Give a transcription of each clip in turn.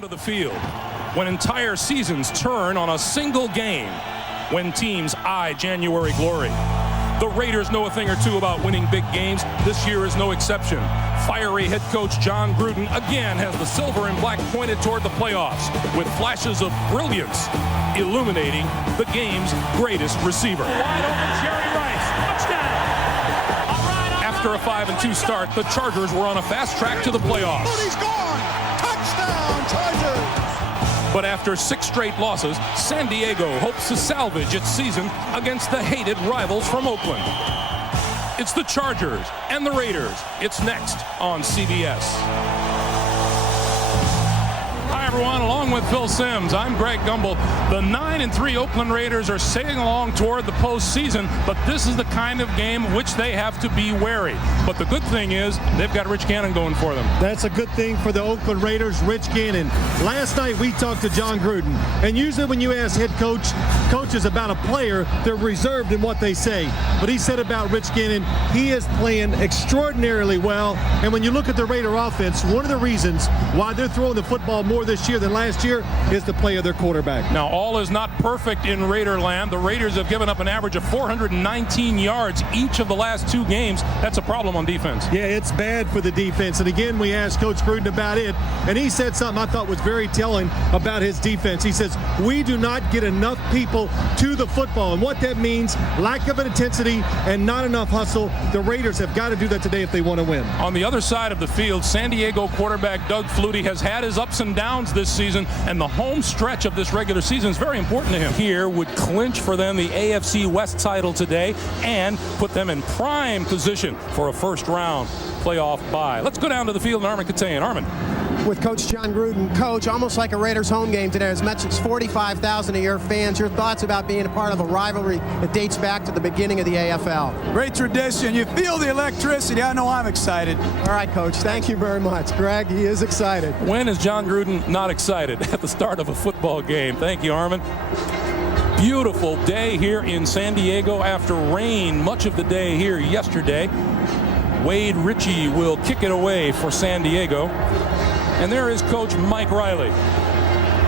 onto the field when entire seasons turn on a single game, when teams eye January glory. The Raiders know a thing or two about winning big games. This year is no exception. Fiery head coach John Gruden again has the silver and black pointed toward the playoffs, with flashes of brilliance illuminating the game's greatest receiver. Wide open, Jerry Rice, touchdown. After a 5-2 start, the Chargers were on a fast track to the playoffs. He's gone. Touchdown, Chargers. But after 6 straight losses, San Diego hopes to salvage its season against the hated rivals from Oakland. It's the Chargers and the Raiders. It's next on CBS. Hi, everyone. Along with Phil Simms, I'm Greg Gumbel. The 9-3 Oakland Raiders are sailing along toward the postseason, but this is the kind of game which they have to be wary. But the good thing is they've got Rich Gannon going for them. That's a good thing for the Oakland Raiders, Rich Gannon. Last night we talked to John Gruden, and usually when you ask head coaches about a player, they're reserved in what they say. But he said about Rich Gannon, he is playing extraordinarily well. And when you look at the Raider offense, one of the reasons why they're throwing the football more this year than last year is the play of their quarterback. Now, all is not perfect in Raiderland. The Raiders have given up an average of 419 yards each of the last 2 games. That's a problem on defense. Yeah, it's bad for the defense. And again, we asked Coach Gruden about it, and he said something I thought was very telling about his defense. He says, we do not get enough people to the football. And what that means, lack of intensity and not enough hustle. The Raiders have got to do that today if they want to win. On the other side of the field, San Diego quarterback Doug Flutie has had his ups and downs this season, and the home stretch of this regular season is very important to him. Here would clinch for them the AFC West title today and put them in prime position for a first-round playoff bye. Let's go down to the field and Armin Katayan. Armin. With Coach John Gruden. Coach, almost like a Raiders home game today. As much as 45,000 of your fans, your thoughts about being a part of a rivalry that dates back to the beginning of the AFL? Great tradition. You feel the electricity. I know I'm excited. All right, Coach. Thank you very much. Greg, he is excited. When is John Gruden not excited at the start of a football game? Thank you, Armin. Beautiful day here in San Diego after rain much of the day here yesterday. Wade Ritchie will kick it away for San Diego. And there is Coach Mike Riley.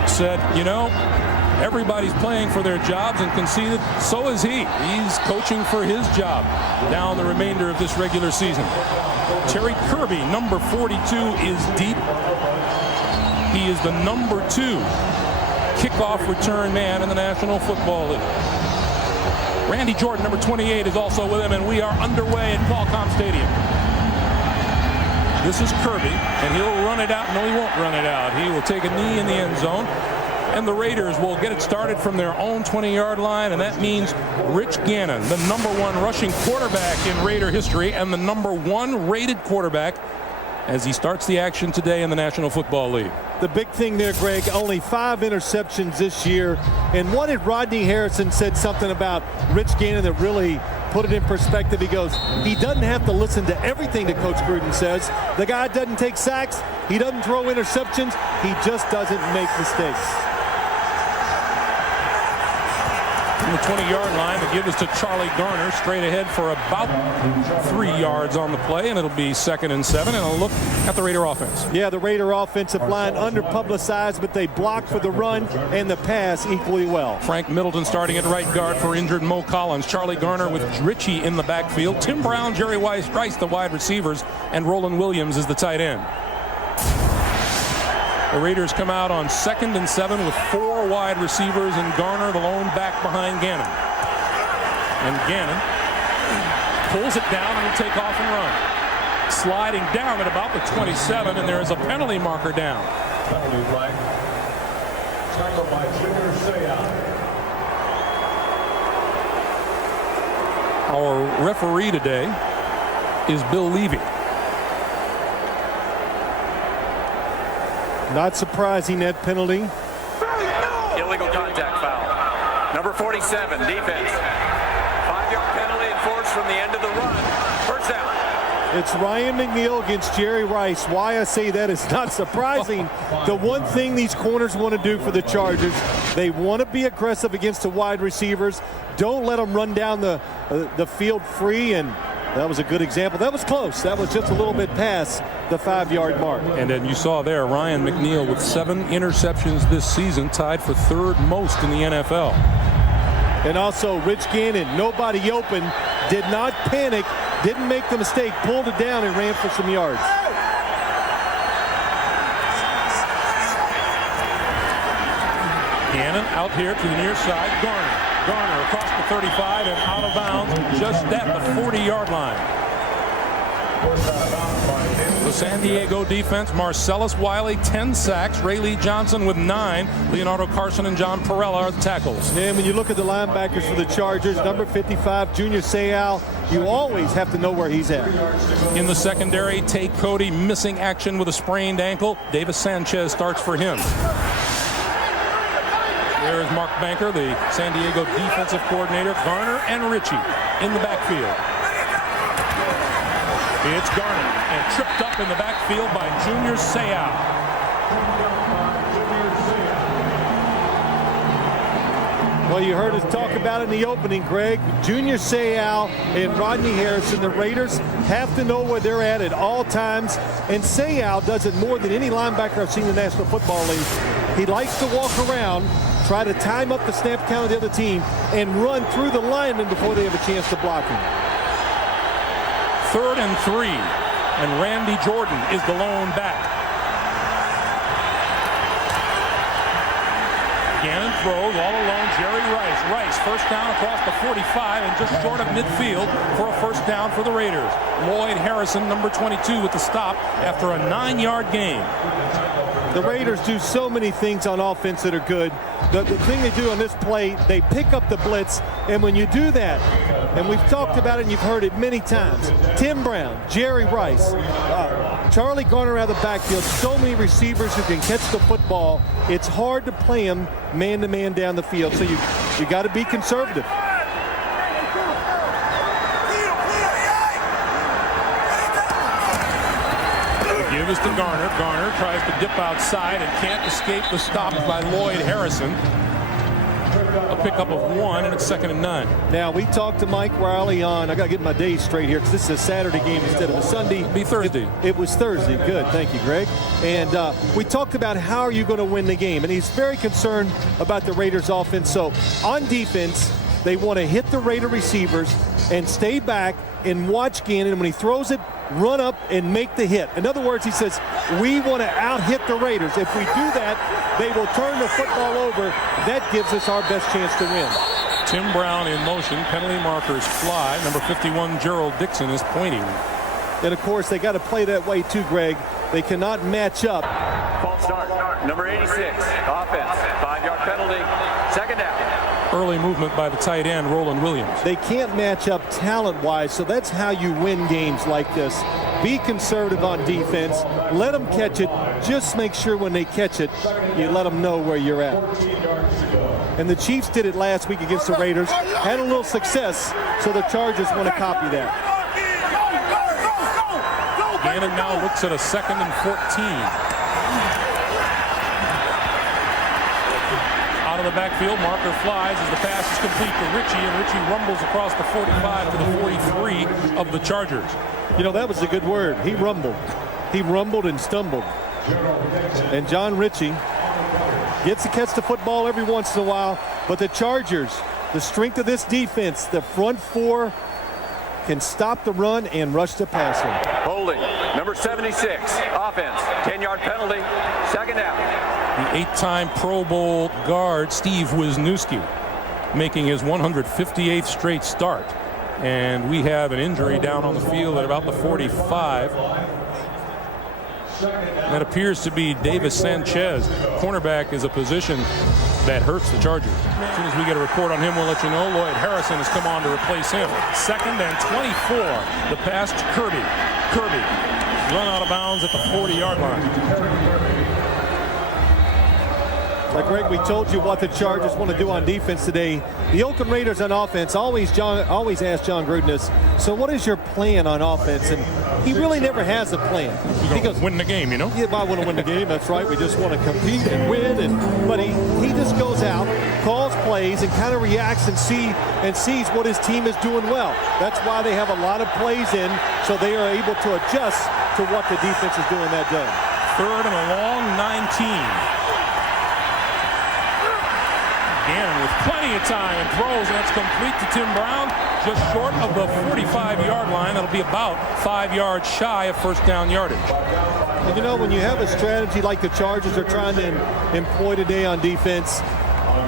Said, you know, everybody's playing for their jobs and conceded. So is he. He's coaching for his job down the remainder of this regular season. Terry Kirby, number 42, is deep. He is the number 2 kickoff return man in the National Football League. Randy Jordan, number 28, is also with him, and we are underway at Qualcomm Stadium. This is Kirby, and he'll run it out. No, he won't run it out. He will take a knee in the end zone, and the Raiders will get it started from their own 20-yard line, and that means Rich Gannon, the number 1 rushing quarterback in Raider history and the number 1 rated quarterback as he starts the action today in the National Football League. The big thing there, Greg, only 5 interceptions this year. And what did Rodney Harrison said something about Rich Gannon that really put it in perspective? He goes, he doesn't have to listen to everything that Coach Gruden says. The guy doesn't take sacks. He doesn't throw interceptions. He just doesn't make mistakes. From the 20-yard line, the give is to Charlie Garner, straight ahead for about 3 yards on the play, and it'll be 2nd and 7. And a look at the Raider offense. Yeah, the Raider offensive line under-publicized, but they block for the run and the pass equally well. Frank Middleton starting at right guard for injured Mo Collins. Charlie Garner with Ritchie in the backfield. Tim Brown, Jerry Rice, the wide receivers, and Roland Williams is the tight end. The Raiders come out on 2nd and 7 with 4 wide receivers and Garner, the lone back behind Gannon. And Gannon pulls it down and will take off and run. Sliding down at about the 27, and there is a penalty marker down. Penalty flag. Tackle by Junior Seau. Our referee today is Bill Levy. Not surprising, that penalty. Illegal contact foul. Number 47, defense. 5-yard penalty enforced from the end of the run. First down. It's Ryan McNeil against Jerry Rice. Why I say that is not surprising. The one thing these corners want to do for the Chargers, they want to be aggressive against the wide receivers. Don't let them run down the field free, and That was a good example. That was close. That was just a little bit past the 5-yard mark. And then you saw there Ryan McNeil with 7 interceptions this season, tied for 3rd most in the NFL. And also Rich Gannon, nobody open, did not panic, didn't make the mistake, pulled it down and ran for some yards. Gannon out here to the near side. Garner across the 35 and out of bounds just at the 40-yard line. The San Diego defense, Marcellus Wiley, 10 sacks. Ray Lee Johnson with 9. Leonardo Carson and John Perella are the tackles. And when you look at the linebackers for the Chargers, number 55, Junior Seau, you always have to know where he's at. In the secondary, Tate Cody missing action with a sprained ankle. Davis Sanchez starts for him. There is Mark Banker, the San Diego defensive coordinator. Garner and Ritchie in the backfield. It's Garner and tripped up in the backfield by Junior Seau. Well, you heard us talk about it in the opening, Greg. Junior Seau and Rodney Harrison, the Raiders have to know where they're at all times. And Seau does it more than any linebacker I've seen in the National Football League. He likes to walk around, try to time up the snap count of the other team, and run through the linemen before they have a chance to block him. 3rd and 3, and Randy Jordan is the lone back. Gannon throws all alone. Jerry Rice first down across the 45 and just short of midfield for a first down for the Raiders. Lloyd Harrison, number 22, with the stop after a 9-yard gain. The Raiders do so many things on offense that are good. The thing they do on this play, they pick up the blitz, and when you do that, and we've talked about it and you've heard it many times, Tim Brown, Jerry Rice, Charlie Garner out of the backfield, so many receivers who can catch the football, it's hard to play them man-to-man down the field, so you got to be conservative. Give us to Garner. Garner tries to dip outside and can't escape the stop by Lloyd Harrison. A pickup of 1, and it's 2nd and 9. Now, we talked to Mike Riley on, I got to get my days straight here because this is a Saturday game instead of a Sunday. It'll be Thursday. It was Thursday. Good. Thank you, Greg. And we talked about how are you going to win the game. And he's very concerned about the Raiders' offense. So on defense, they want to hit the Raider receivers and stay back and watch Gannon. When he throws it, run up and make the hit. In other words, he says, we want to out-hit the Raiders. If we do that, they will turn the football over. That gives us our best chance to win. Tim Brown in motion. Penalty markers fly. Number 51, Gerald Dixon, is pointing. And, of course, they got to play that way, too, Greg. They cannot match up. False start. Number 86, offense. 5-yard penalty. 2nd down. Early movement by the tight end, Roland Williams. They can't match up talent-wise, so that's how you win games like this. Be conservative on defense. Let them catch it. Just make sure when they catch it, you let them know where you're at. And the Chiefs did it last week against the Raiders. Had a little success, so the Chargers want to copy that. Gannon now looks at a 2nd and 14. Out of the backfield, marker flies as the pass is complete to Ritchie, and Ritchie rumbles across the 45 to the 43 of the Chargers. You know, that was a good word. He rumbled. He rumbled and stumbled. And John Ritchie gets to catch the football every once in a while, but the Chargers, the strength of this defense, the front 4 can stop the run and rush the passer. Holding. Number 76, offense. 10-yard penalty. 2nd down. The 8-time Pro Bowl guard, Steve Wisniewski, making his 158th straight start. And we have an injury down on the field at about the 45. That appears to be Davis Sanchez. Cornerback is a position that hurts the Chargers. As soon as we get a report on him, we'll let you know. Lloyd Harrison has come on to replace him. 2nd and 24. The pass to Kirby. Kirby run out of bounds at the 40-yard line. Like Greg, we told you what the Chargers want to do on defense today. The Oakland Raiders on offense always ask John Gruden this, so what is your plan on offense? And he really never has a plan. He goes, win the game, you know? Yeah, I want to win the game. That's right. We just want to compete and win. But he just goes out, calls plays, and kind of reacts and sees what his team is doing well. That's why they have a lot of plays in, so they are able to adjust to what the defense is doing that day. 3rd and a long 19. Gannon with plenty of time and throws, and that's complete to Tim Brown, just short of the 45-yard line. That'll be about 5 yards shy of first down yardage. And you know, when you have a strategy like the Chargers are trying to employ today on defense,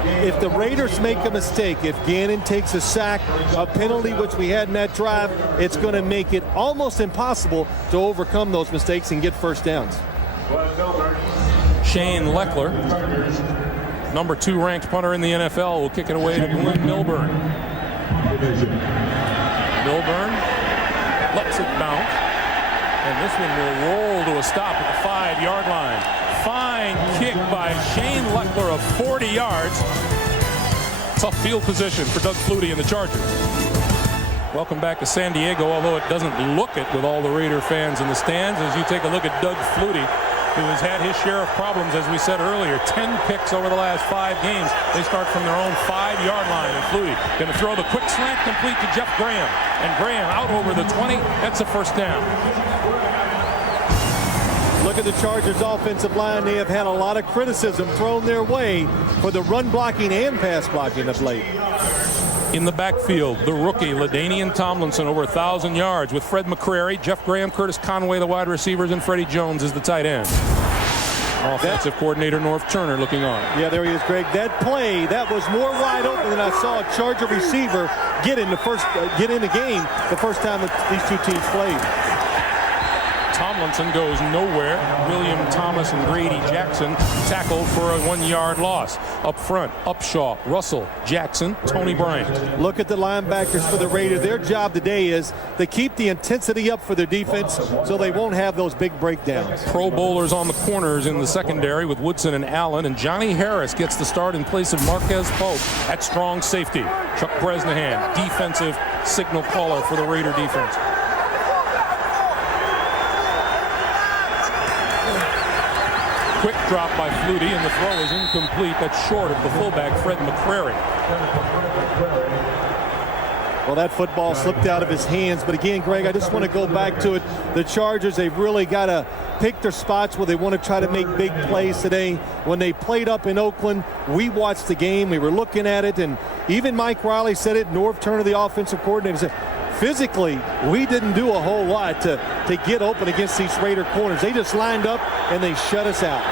if the Raiders make a mistake, if Gannon takes a sack, a penalty, which we had in that drive, it's going to make it almost impossible to overcome those mistakes and get first downs. Shane Leckler, number 2 ranked punter in the NFL, will kick it away to Glenn Milburn. Milburn lets it bounce, and this one will roll to a stop at the 5-yard line. Fine kick by Shane Leckler of 40 yards. Tough field position for Doug Flutie and the Chargers. Welcome back to San Diego, although it doesn't look it with all the Raider fans in the stands. As you take a look at Doug Flutie, who has had his share of problems, as we said earlier. 10 picks over the last 5 games. They start from their own 5-yard line, and Flutie going to throw the quick slant complete to Jeff Graham. And Graham out over the 20. That's a first down. Look at the Chargers offensive line. They have had a lot of criticism thrown their way for the run blocking and pass blocking of late. In the backfield, the rookie, LaDainian Tomlinson, over 1,000 yards with Fred McCrary, Jeff Graham, Curtis Conway, the wide receivers, and Freddie Jones is the tight end. Offensive coordinator North Turner looking on. Yeah, there he is, Greg. That play, that was more wide open than I saw a Charger receiver get in the game the first time that these two teams played. Tomlinson goes nowhere. William Thomas and Grady Jackson tackled for a 1-yard loss. Up front, Upshaw, Russell, Jackson, Tony Bryant. Look at the linebackers for the Raiders. Their job today is to keep the intensity up for their defense so they won't have those big breakdowns. Pro Bowlers on the corners in the secondary with Woodson and Allen, and Johnny Harris gets the start in place of Marquez Pope at strong safety. Chuck Bresnahan, defensive signal caller for the Raider defense. Quick drop by Flutie, and the throw is incomplete. That's short of the fullback, Fred McCrary. Well, that football slipped out of his hands. But again, Greg, I just want to go back to it. The Chargers, they've really got to pick their spots where they want to try to make big plays today. When they played up in Oakland, we watched the game. We were looking at it. And even Mike Riley said it, North Turner, the offensive coordinator, said, physically, we didn't do a whole lot to get open against these Raider corners. They just lined up and they shut us out.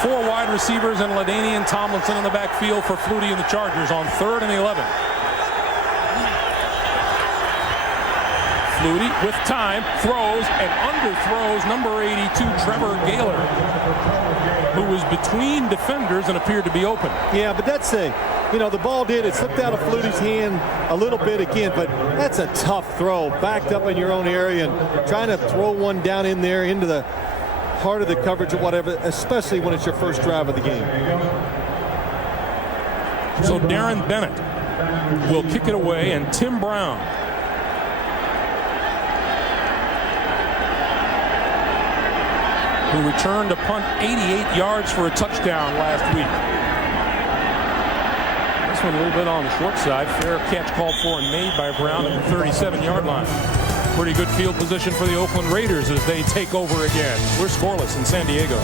4 wide receivers and LaDainian Tomlinson in the backfield for Flutie and the Chargers on 3rd and 11. Flutie with time, throws and underthrows number 82, Trevor Gaylor, who was between defenders and appeared to be open. Yeah, but that's the ball it slipped out of Flutie's hand a little bit again, but that's a tough throw, backed up in your own area and trying to throw one down in there into the heart of the coverage or whatever, especially when it's your first drive of the game. So Darren Bennett will kick it away, and Tim Brown who returned a punt 88 yards for a touchdown last week. This one a little bit on the short side. Fair catch called for and made by Brown at the 37-yard line. Pretty good field position for the Oakland Raiders as they take over again. We're scoreless in San Diego.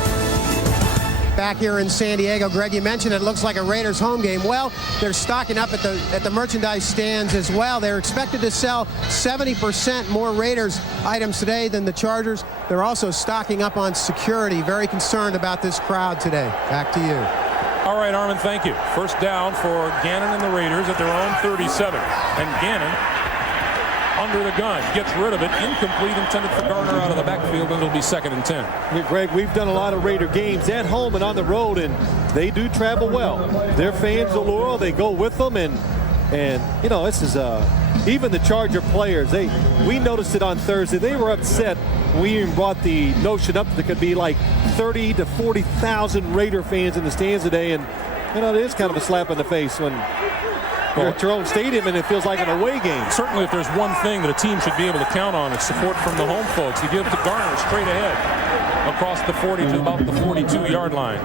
Back here in San Diego, Greg, you mentioned it looks like a Raiders home game. Well, they're stocking up at the merchandise stands as well. They're expected to sell 70% more Raiders items today than the Chargers. They're also stocking up on security. Very concerned about this crowd today. Back to you. All right, Armin, thank you. First down for Gannon and the Raiders at their own 37. And Gannon under the gun, gets rid of it, incomplete, intended for Gardner out of the backfield, and it'll be 2nd and 10. Yeah, Greg, we've done a lot of Raider games at home and on the road, and they do travel well. Their fans are loyal, they go with them, and And, you know, this is even the Charger players, we noticed it on Thursday. They were upset when we even brought the notion up that there could be like 30 to 40,000 Raider fans in the stands today. And, you know, it is kind of a slap in the face when you're at your own stadium and it feels like an away game. Certainly, if there's one thing that a team should be able to count on, it's support from the home folks. He gives to Garner straight ahead across the 40 to about the 42-yard line.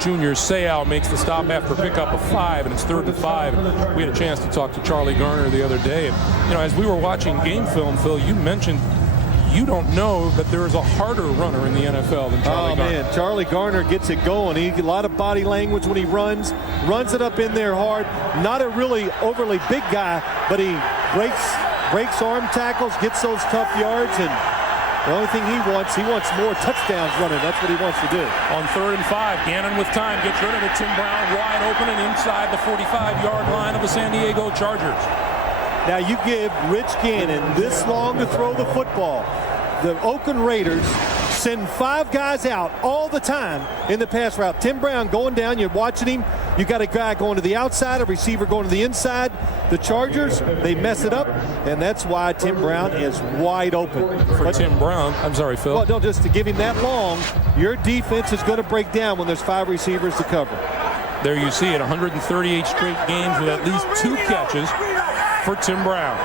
Junior Seau makes the stop after a pickup of 5, and it's 3rd and 5. We had a chance to talk to Charlie Garner the other day, and you know, as we were watching game film, Phil, you mentioned you don't know that there is a harder runner in the NFL than Charlie Garner. Oh man, Charlie Garner gets it going. He a lot of body language when he runs it up in there hard. Not a really overly big guy, but he breaks arm tackles, gets those tough yards, and the only thing he wants more touchdowns running. That's what he wants to do. On 3rd and 5, Gannon with time gets rid of it. Tim Brown wide open and inside the 45-yard line of the San Diego Chargers. Now you give Rich Gannon this long to throw the football. The Oakland Raiders send 5 guys out all the time in the pass route. Tim Brown going down, you're watching him. You got a guy going to the outside, a receiver going to the inside. The Chargers, they mess it up, and that's why Tim Brown is wide open. Tim Brown, I'm sorry, Phil. Well, no, just to give him that long, your defense is going to break down when there's 5 receivers to cover. There you see it, 138 straight games with at least 2 catches for Tim Brown.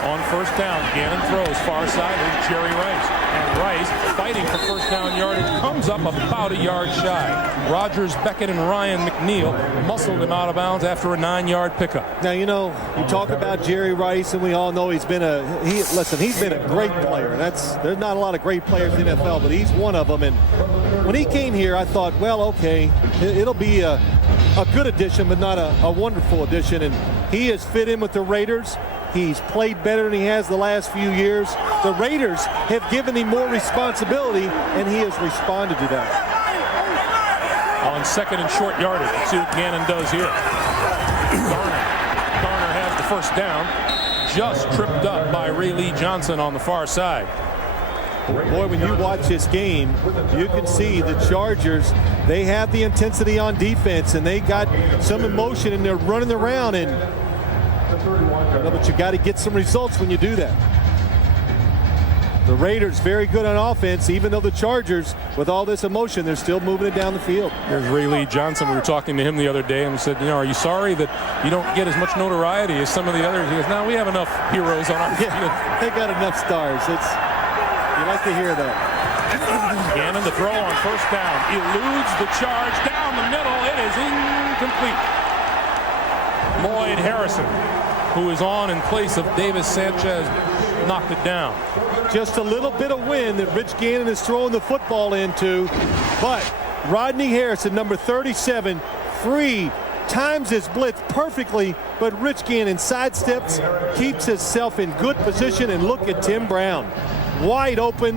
On 1st down, Gannon throws far side. There's Jerry Rice. And Rice, fighting for 1st down yardage, comes up about a yard shy. Rogers, Beckett, and Ryan McNeil muscled him out of bounds after a 9-yard pickup. Now, you know, you talk about Jerry Rice, and we all know he's been a great player. There's not a lot of great players in the NFL, but he's one of them. And when he came here, I thought, well, okay, it'll be a good addition, but not a wonderful addition. And he has fit in with the Raiders. He's played better than he has the last few years. The Raiders have given him more responsibility, and he has responded to that. On 2nd and short yardage, let's see what Gannon does here. Garner has the 1st down, just tripped up by Ray Lee Johnson on the far side. Boy, when you watch this game, you can see the Chargers, they have the intensity on defense, and they got some emotion, and they're running around, but you got to get some results when you do that. The Raiders very good on offense, even though the Chargers, with all this emotion, they're still moving it down the field. There's Ray Lee Johnson. We were talking to him the other day and we said, you know, are you sorry that you don't get as much notoriety as some of the others? He goes, no, we have enough heroes on our field. They got enough stars. You like to hear that. Gannon the throw on 1st down. Eludes the charge down the middle. It is incomplete. Lloyd Harrison, who is on in place of Davis Sanchez, knocked it down. Just a little bit of wind that Rich Gannon is throwing the football into, but Rodney Harrison, number 37, times his blitz perfectly, but Rich Gannon sidesteps, keeps himself in good position, and look at Tim Brown. Wide open,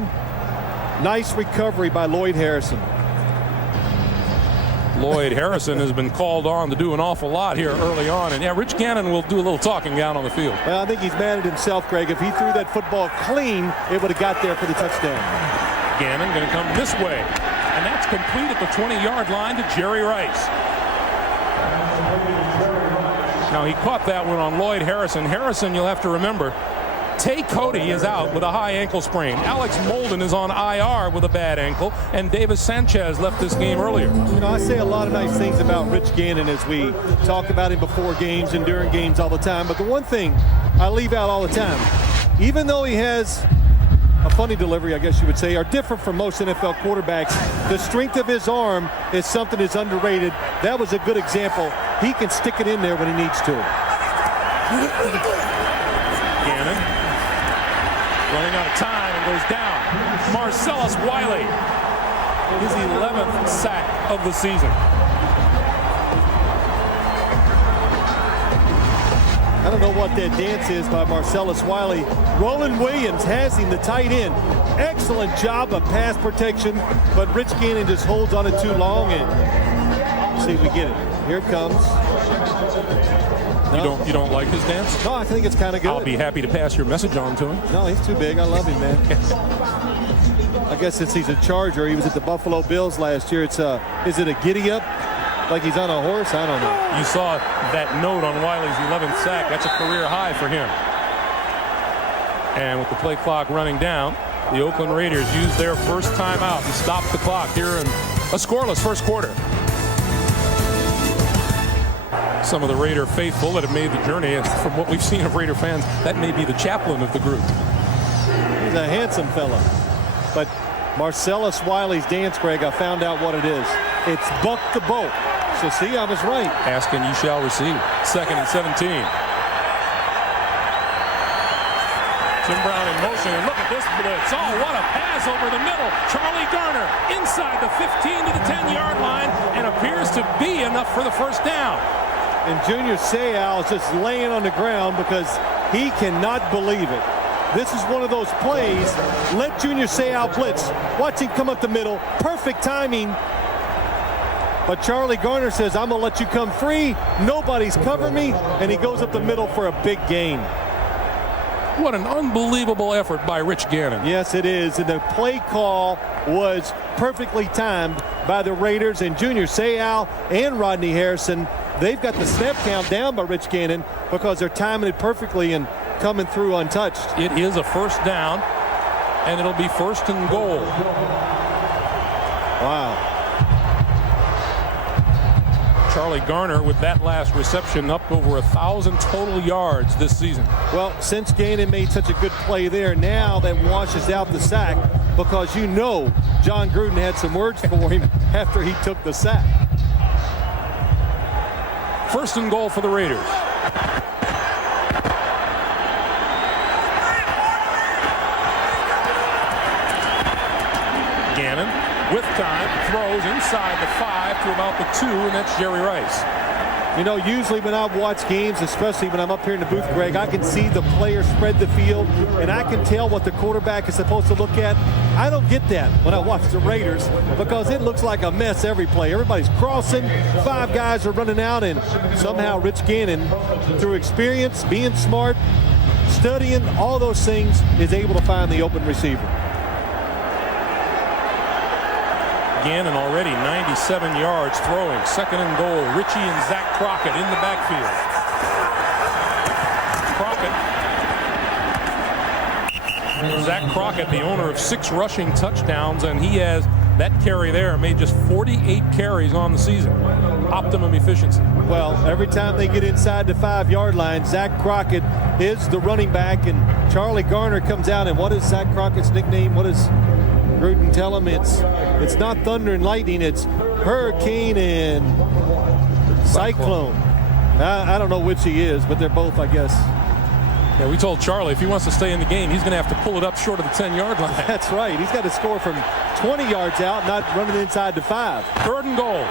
nice recovery by Lloyd Harrison. Lloyd Harrison has been called on to do an awful lot here early on. And yeah, Rich Gannon will do a little talking down on the field. Well, I think he's mad at himself, Greg. If he threw that football clean, it would have got there for the touchdown. Gannon going to come this way. And that's complete at the 20-yard line to Jerry Rice. Now, he caught that one on Lloyd Harrison. Harrison, you'll have to remember, Tay Cody is out with a high ankle sprain. Alex Molden is on IR with a bad ankle, and Davis Sanchez left this game earlier. You know, I say a lot of nice things about Rich Gannon as we talk about him before games and during games all the time, but the one thing I leave out all the time, even though he has a funny delivery, I guess you would say, are different from most NFL quarterbacks, the strength of his arm is something that's underrated. That was a good example. He can stick it in there when he needs to. Gannon running out of time and goes down. Marcellus Wiley, his 11th sack of the season. I don't know what that dance is by Marcellus Wiley. Roland Williams has him, the tight end. Excellent job of pass protection, but Rich Gannon just holds on it too long, and see if we get it. Here it comes. No. You don't like his dance? No, I think it's kind of good. I'll be happy to pass your message on to him. No, he's too big. I love him, man. I guess since he's a Charger, he was at the Buffalo Bills last year. Is it a giddy up? like he's on a horse. I don't know. You saw that note on Wiley's 11th sack. That's a career high for him. And with the play clock running down, the Oakland Raiders use their first timeout and stop the clock here in a scoreless first quarter. Some of the Raider faithful that have made the journey, and from what we've seen of Raider fans, that may be the chaplain of the group. He's a handsome fella. But Marcellus Wiley's dance, Greg, I found out what it is. It's buck the bolt. So see, I was right. Ask and you shall receive. 2nd and 17. Tim Brown in motion, and look at this blitz. Oh, what a pass over the middle. Charlie Garner inside the 15 to the 10-yard line, and appears to be enough for the first down. And Junior Seau is just laying on the ground because he cannot believe it. This is one of those plays. Let Junior Seau blitz. Watch him come up the middle. Perfect timing. But Charlie Garner says, I'm going to let you come free. Nobody's covering me. And he goes up the middle for a big gain. What an unbelievable effort by Rich Gannon. Yes, it is. And the play call was perfectly timed by the Raiders. And Junior Seau and Rodney Harrison, they've got the snap count down by Rich Gannon because they're timing it perfectly and coming through untouched. It is a first down, and it'll be 1st and goal. Wow. Charlie Garner with that last reception up over 1,000 total yards this season. Well, since Gannon made such a good play there, now that washes out the sack because you know John Gruden had some words for him after he took the sack. 1st and goal for the Raiders. Gannon with time throws inside the 5 to about the 2, and that's Jerry Rice. You know, usually when I watch games, especially when I'm up here in the booth, Greg, I can see the players spread the field, and I can tell what the quarterback is supposed to look at. I don't get that when I watch the Raiders because it looks like a mess every play. Everybody's crossing, 5 guys are running out, and somehow Rich Gannon, through experience, being smart, studying, all those things, is able to find the open receiver. Gannon already 97 yards throwing. 2nd and goal. Richie and Zach Crockett in the backfield. Zach Crockett, the owner of 6 rushing touchdowns, and he has that carry there, made just 48 carries on the season. Optimum efficiency. Well, every time they get inside the 5-yard line, Zach Crockett is the running back, and Charlie Garner comes out, and what is Zach Crockett's nickname? What is Gruden tell him? It's not thunder and lightning, it's hurricane and cyclone. I don't know which he is, but they're both, I guess. Yeah, we told Charlie if he wants to stay in the game, he's going to have to pull it up short of the 10-yard line. That's right. He's got to score from 20 yards out, not running inside the 5. 3rd and goal.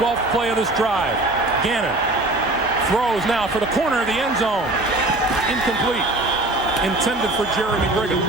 12th play of this drive. Gannon throws now for the corner of the end zone. Incomplete. Intended for Jeremy Brigham.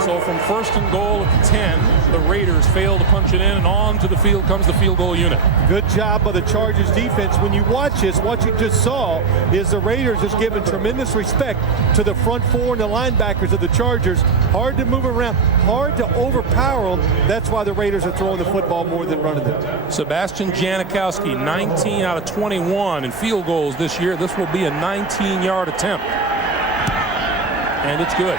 So from 1st and goal at the 10, the Raiders fail to punch it in, and on to the field comes the field goal unit. Good job by the Chargers defense. When you watch this, what you just saw is the Raiders just giving tremendous respect to the front 4 and the linebackers of the Chargers. Hard to move around, hard to overpower them. That's why the Raiders are throwing the football more than running it. Sebastian Janikowski, 19 out of 21 in field goals this year. This will be a 19-yard attempt. And it's good.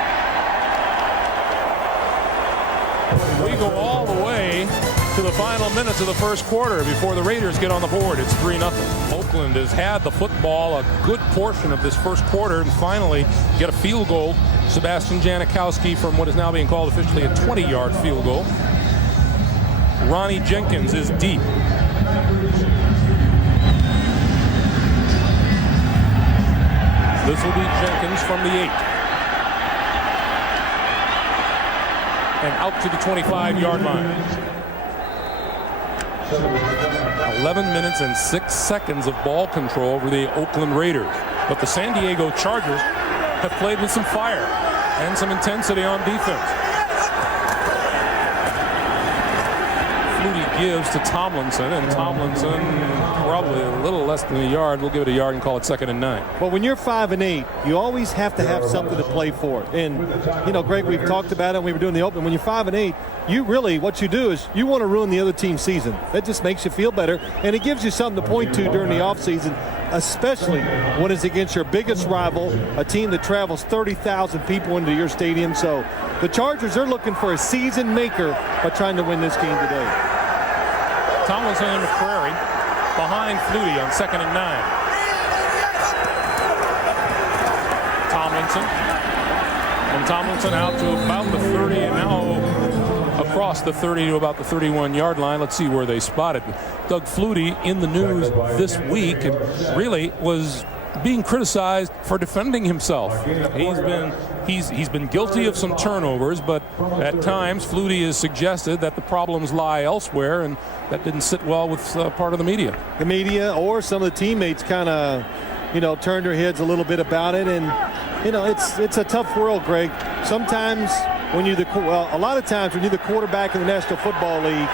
We go all the way to the final minutes of the first quarter before the Raiders get on the board. It's 3-0. Oakland has had the football a good portion of this first quarter and finally get a field goal. Sebastian Janikowski from what is now being called officially a 20-yard field goal. Ronnie Jenkins is deep. This will be Jenkins from the 8. And out to the 25-yard line. 11 minutes and 6 seconds of ball control over the Oakland Raiders. But the San Diego Chargers have played with some fire and some intensity on defense. Flutie gives to Tomlinson, and Tomlinson probably a little less than a yard. We'll give it a yard and call it 2nd and 9. Well, when you're 5-8, you always have to have something to play for. And, you know, Greg, we've talked about it when we were doing the open. When you're 5-8, you really, what you do is you want to ruin the other team's season. That just makes you feel better, and it gives you something to point to during the offseason, especially when it's against your biggest rival, a team that travels 30,000 people into your stadium. So the Chargers are looking for a season maker by trying to win this game today. Tomlinson and McCrary behind Flutie on 2nd and 9. Tomlinson. And Tomlinson out to about the 30, and now across the 30 to about the 31-yard line. Let's see where they spotted. Doug Flutie in the news this week, and really was being criticized for defending himself. He's been guilty of some turnovers, but at times Flutie has suggested that the problems lie elsewhere, and that didn't sit well with part of the media. The media or some of the teammates kind of, you know, turned their heads a little bit about it, and you know, it's a tough world, Greg. Sometimes when you're a lot of times when you're the quarterback in the National Football League,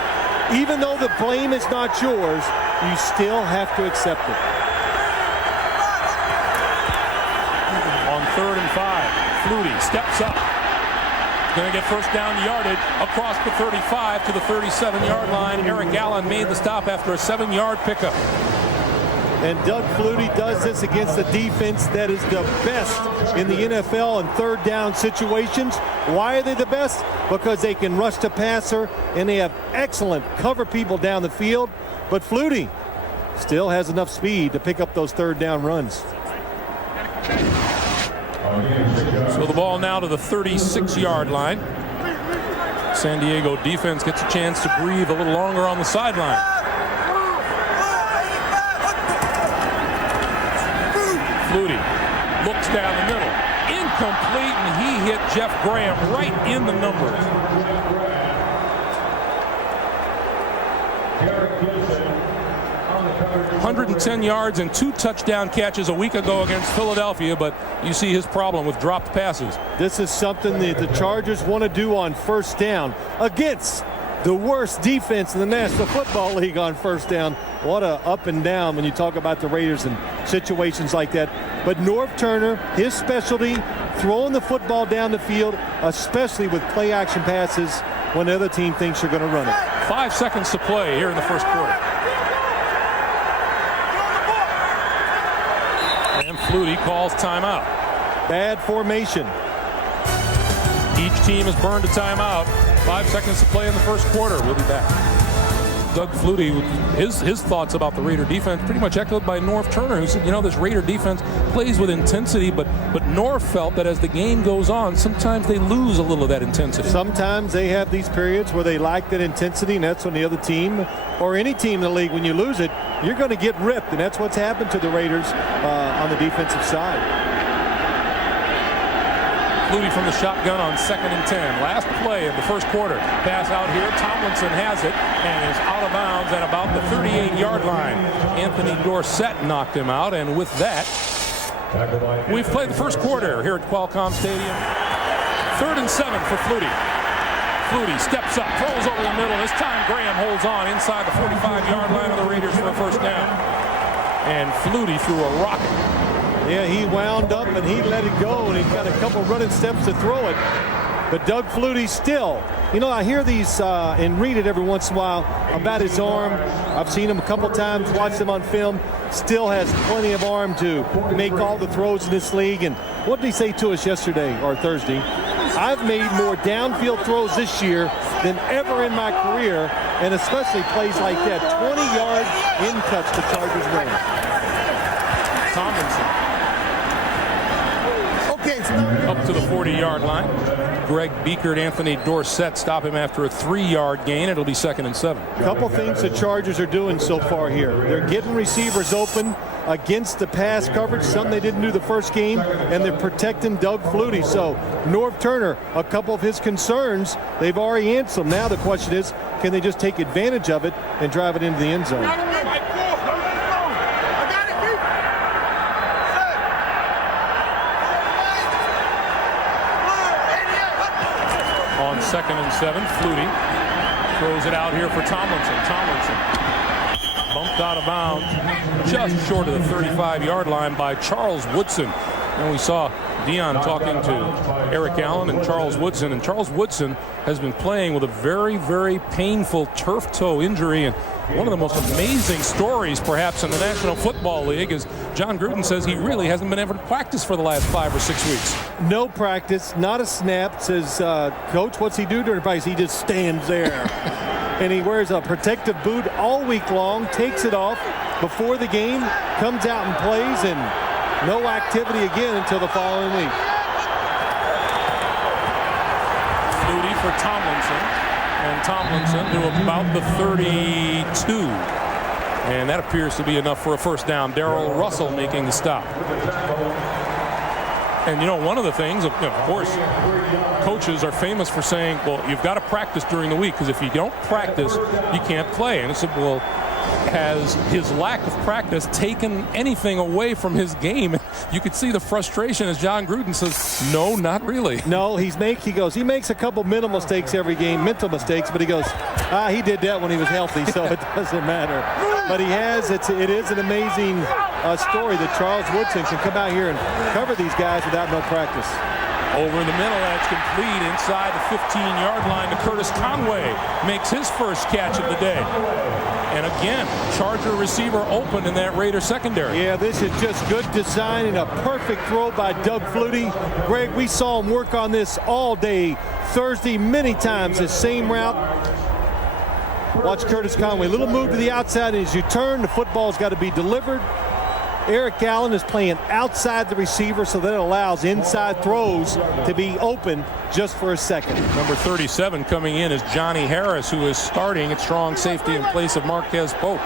even though the blame is not yours, you still have to accept it. On 3rd and 5, Flutie steps up. Going to get first down yardage across the 35 to the 37-yard line. Eric Allen made the stop after a 7-yard pickup. And Doug Flutie does this against a defense that is the best in the NFL in third down situations. Why are they the best? Because they can rush the passer, and they have excellent cover people down the field. But Flutie still has enough speed to pick up those third down runs. So the ball now to the 36-yard line. San Diego defense gets a chance to breathe a little longer on the sideline. Flutie looks down the middle. Incomplete, and he hit Jeff Graham right in the numbers. 110 yards and 2 touchdown catches a week ago against Philadelphia, but you see his problem with dropped passes. This is something that the Chargers want to do on first down against the worst defense in the National Football League on first down. What a up and down when you talk about the Raiders in situations like that. But Norv Turner, his specialty, throwing the football down the field, especially with play action passes when the other team thinks you're going to run it. 5 seconds to play here in the first quarter. And Flutie calls timeout. Bad formation. Each team has burned a timeout. 5 seconds to play in the first quarter. We'll be back. Doug Flutie, his thoughts about the Raider defense pretty much echoed by Norv Turner, who said, you know, this Raider defense plays with intensity, but Norv felt that as the game goes on, sometimes they lose a little of that intensity. Sometimes they have these periods where they lack that intensity, and that's when the other team, or any team in the league, when you lose it, you're going to get ripped, and that's what's happened to the Raiders on the defensive side. Flutie from the shotgun on 2nd and 10. Last play of the first quarter. Pass out here. Tomlinson has it and is out of bounds at about the 38-yard line. Anthony Dorsett knocked him out, and with that, we've played the first quarter here at Qualcomm Stadium. 3rd and 7 for Flutie. Flutie steps up, throws over the middle. This time Graham holds on inside the 45-yard line of the Raiders for a first down. And Flutie threw a rocket. Yeah, he wound up and he let it go, and he's got a couple running steps to throw it. But Doug Flutie still, you know, I hear these and read it every once in a while about his arm. I've seen him a couple times, watched him on film. Still has plenty of arm to make all the throws in this league. And what did he say to us yesterday or Thursday? I've made more downfield throws this year than ever in my career, and especially plays like that. 20-yard in-touch the Chargers ran. Tomlinson up to the 40-yard line. Greg Beekert, Anthony Dorsett stop him after a 3-yard gain. It'll be 2nd and 7. A couple things the Chargers are doing so far here. They're getting receivers open against the pass coverage, something they didn't do the first game, and they're protecting Doug Flutie. So Norv Turner, a couple of his concerns, they've already answered them. Now the question is, can they just take advantage of it and drive it into the end zone? On 2nd and 7, Flutie Throws it out here for Tomlinson. Tomlinson bumped out of bounds just short of the 35-yard line by Charles Woodson. And we saw Dion talking to Eric Allen and Charles Woodson. And Charles Woodson has been playing with a very, very painful turf toe injury. And one of the most amazing stories, perhaps, in the National Football League is John Gruden says he really hasn't been able to practice for the last 5 or 6 weeks. No practice, not a snap. Says, Coach, what's he do during practice? He just stands there. And he wears a protective boot all week long, takes it off before the game, comes out and plays, and no activity again until the following week. Flutie for Tomlinson. And Tomlinson to about the 32. And that appears to be enough for a first down. Darrell Russell making the stop. And, you know, one of the things, of course, coaches are famous for saying, well, you've got to practice during the week, because if you don't practice, you can't play. And I said, well, has his lack of practice taken anything away from his game? You could see the frustration as John Gruden says, no, not really. No, he makes a couple mental mistakes every game, but he goes, he did that when he was healthy, so it doesn't matter. But he has, it is an amazing story that Charles Woodson can come out here and cover these guys without no practice. Over in the middle, that's complete inside the 15-yard line to Curtis Conway. Makes his first catch of the day. And again, Charger receiver open in that Raider secondary. Yeah, this is just good design and a perfect throw by Doug Flutie. Greg, we saw him work on this all day Thursday many times, the same route. Watch Curtis Conway. Little move to the outside, and as you turn, the football's got to be delivered. Eric Allen is playing outside the receiver, so that allows inside throws to be open just for a second. Number 37 coming in is Johnny Harris, who is starting at strong safety in place of Marquez Pope.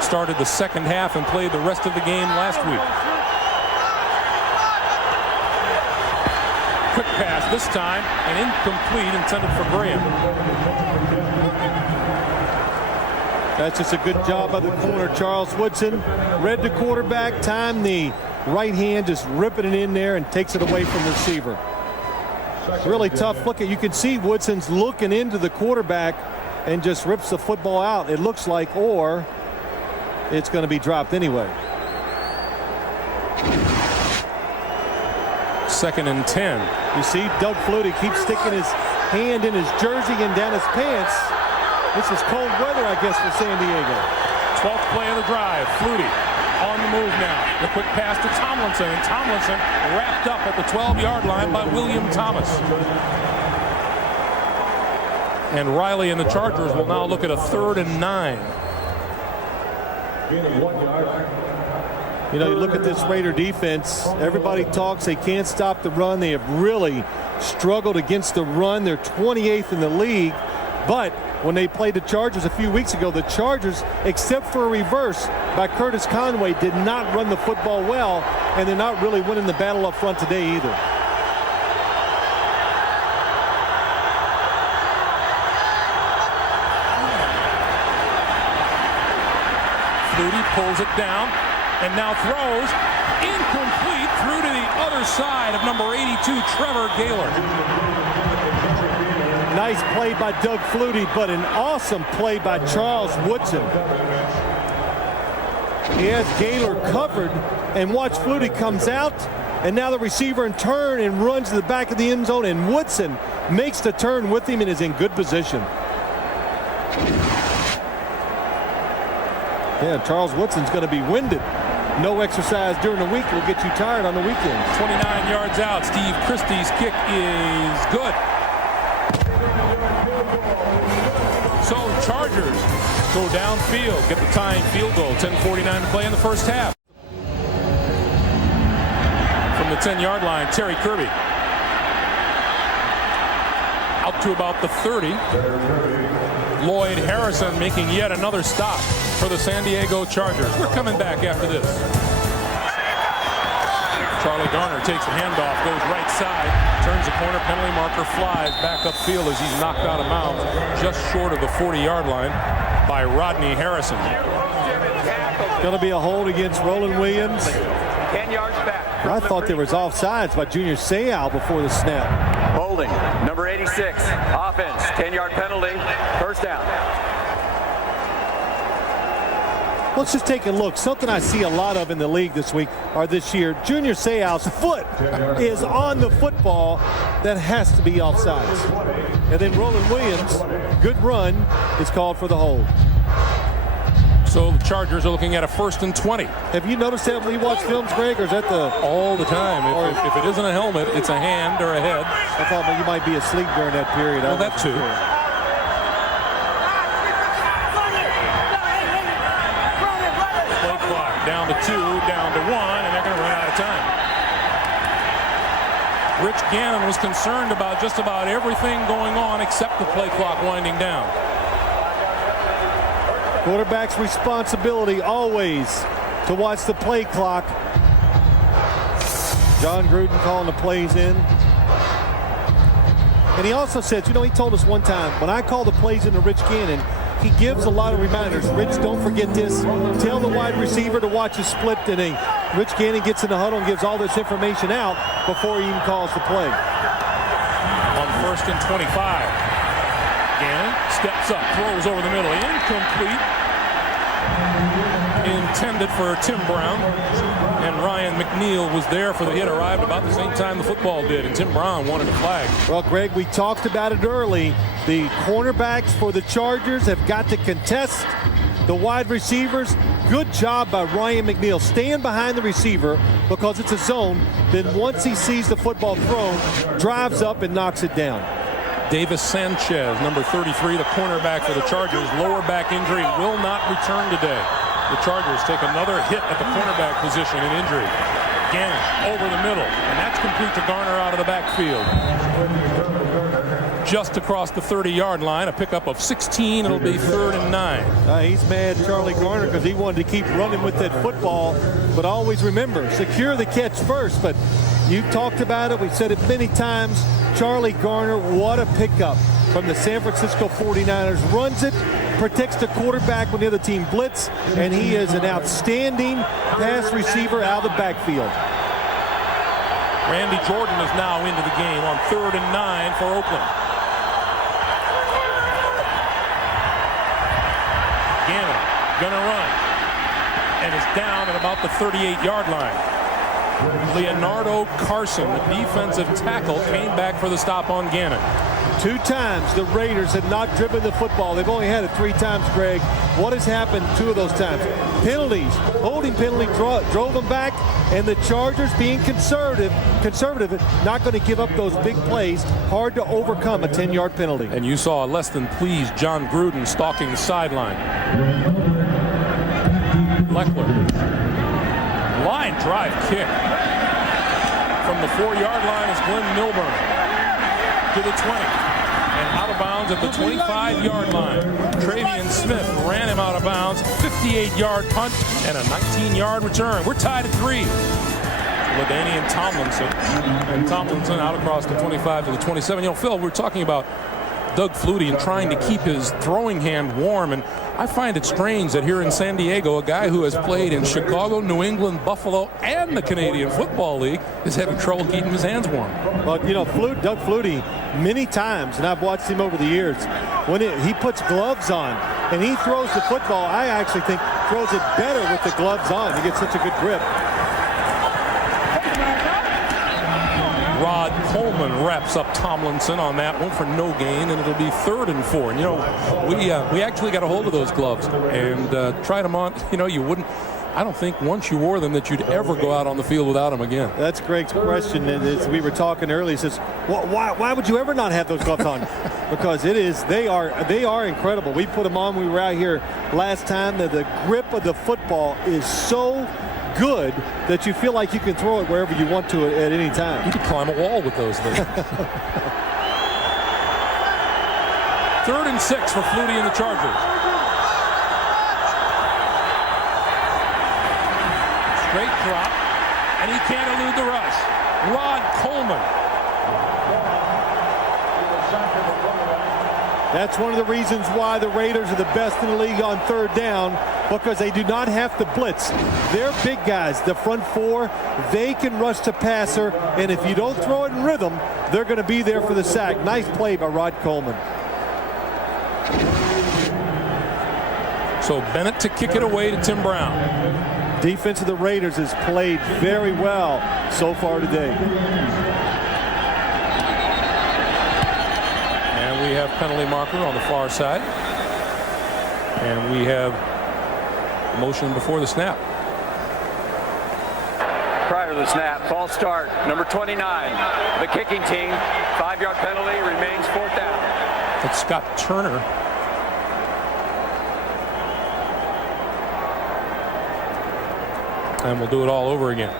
Started the second half and played the rest of the game last week. Quick pass this time, and incomplete, intended for Graham. That's just a good job by the corner, Charles Woodson. Read the quarterback, timed the right hand, just ripping it in there and takes it away from the receiver. Really tough look. You can see Woodson's looking into the quarterback and just rips the football out, it looks like, or it's going to be dropped anyway. 2nd and 10. You see Doug Flutie keeps sticking his hand in his jersey and down his pants. This is cold weather, I guess, for San Diego. 12th play of the drive. Flutie on the move now. The quick pass to Tomlinson, and Tomlinson wrapped up at the 12-yard line by William Thomas. And Riley and the Chargers will now look at a 3rd and 9. You know, you look at this Raider defense, everybody talks they can't stop the run. They have really struggled against the run. They're 28th in the league. But when they played the Chargers a few weeks ago, the Chargers, except for a reverse by Curtis Conway, did not run the football well, and they're not really winning the battle up front today either. Flutie pulls it down and now throws incomplete through to the other side of number 82, Trevor Gaylor. Nice play by Doug Flutie, but an awesome play by Charles Woodson. He has Gaylor covered, and watch Flutie comes out, and now the receiver in turn and runs to the back of the end zone, and Woodson makes the turn with him and is in good position. Yeah, Charles Woodson's going to be winded. No exercise during the week will get you tired on the weekends. 29 yards out. Steve Christie's kick is good. So Chargers go downfield, get the tying field goal. 10:49 to play in the first half. From the 10-yard line, Terry Kirby. Out to about the 30. Lloyd Harrison making yet another stop for the San Diego Chargers. We're coming back after this. Charlie Garner takes the handoff, goes right side, turns the corner, penalty marker, flies back upfield as he's knocked out of bounds just short of the 40-yard line by Rodney Harrison. Going to be a hold against Roland Williams. 10 yards back. I thought there was offsides by Junior Seau before the snap. Holding. holding. Number 86, offense, 10-yard penalty, first down. Let's just take a look. Something I see a lot of in the league this week or this year. Junior Seau's foot is on the football that has to be offsides. And then Roland Williams, good run, is called for the hold. So the Chargers are looking at a 1st and 20. Have you noticed that when you watch films, Greg, or is that the... All the time. If it isn't a helmet, it's a hand or a head. I thought you might be asleep during that period. Well, that too. Play clock down to 2, down to 1, and they're going to run out of time. Rich Gannon was concerned about just about everything going on except the play clock winding down. Quarterback's responsibility always to watch the play clock. John Gruden calling the plays in. And he also said, you know, he told us one time, when I call the plays into Rich Gannon, he gives a lot of reminders. Rich, don't forget this. Tell the wide receiver to watch his split today. Rich Gannon gets in the huddle and gives all this information out before he even calls the play. On 1st and 25. Gannon steps up, throws over the middle, incomplete. Intended for Tim Brown, and Ryan McNeil was there for the hit. Arrived about the same time the football did, and Tim Brown wanted a flag. Well, Greg, we talked about it early. The cornerbacks for the Chargers have got to contest the wide receivers. Good job by Ryan McNeil, staying behind the receiver because it's a zone. Then once he sees the football thrown, drives up and knocks it down. Davis Sanchez, number 33, the cornerback for the Chargers. Lower back injury, will not return today. The Chargers take another hit at the cornerback position in injury. Gannon over the middle, and that's complete to Garner out of the backfield. Just across the 30-yard line, a pickup of 16. It'll be 3rd and 9. He's mad, Charlie Garner, because he wanted to keep running with that football. But always remember, secure the catch first. But you talked about it. We've said it many times. Charlie Garner, what a pickup from the San Francisco 49ers. Runs it, protects the quarterback when the other team blitz, and he is an outstanding pass receiver out of the backfield. Randy Jordan is now into the game on 3rd and 9 for Oakland. Gannon gonna run and is down at about the 38-yard line. Leonardo Carson, the defensive tackle, came back for the stop on Gannon. 2 times the Raiders had not driven the football. They've only had it 3 times, Greg. What has happened 2 of those times? Penalties. Holding penalty drove them back, and the Chargers being conservative, not going to give up those big plays. Hard to overcome a 10-yard penalty. And you saw a less than pleased John Gruden stalking the sideline. Leckler. Line drive kick. From the 4-yard line is Glenn Milburn to the 20. And out of bounds at the 25-yard line. Travian Smith ran him out of bounds. 58-yard punt and a 19-yard return. We're tied at 3. LaDainian Tomlinson. And Tomlinson out across the 25 to the 27. You know, Phil, we're talking about Doug Flutie and trying to keep his throwing hand warm, and I find it strange that here in San Diego, a guy who has played in Chicago, New England, Buffalo, and the Canadian Football League is having trouble keeping his hands warm. Well, you know, Doug Flutie, many times, and I've watched him over the years, when he puts gloves on and he throws the football, I actually think throws it better with the gloves on. He gets such a good grip. Rod Coleman wraps up Tomlinson on that one for no gain, and it'll be 3rd and 4. And, you know, we actually got a hold of those gloves and tried them on. You know, you wouldn't, I don't think once you wore them that you'd ever go out on the field without them again. That's Greg's question. As we were talking earlier, he says, well, why would you ever not have those gloves on? Because they are incredible. We put them on when we were out here last time. The grip of the football is so good that you feel like you can throw it wherever you want to at any time. You could climb a wall with those things. 3rd and 6 for Flutie and the Chargers. Straight drop, and he can't elude the rush. Rod Coleman. That's one of the reasons why the Raiders are the best in the league on 3rd down. because they do not have to blitz. They're big guys. The front four, they can rush the passer, and if you don't throw it in rhythm, they're going to be there for the sack. Nice play by Rod Coleman. So Bennett to kick it away to Tim Brown. Defense of the Raiders has played very well so far today. And we have penalty marker on the far side. And we have motion before the snap. Prior to the snap, false start, number 29, the kicking team. 5-yard penalty, remains 4th down. It's Scott Turner. And we'll do it all over again.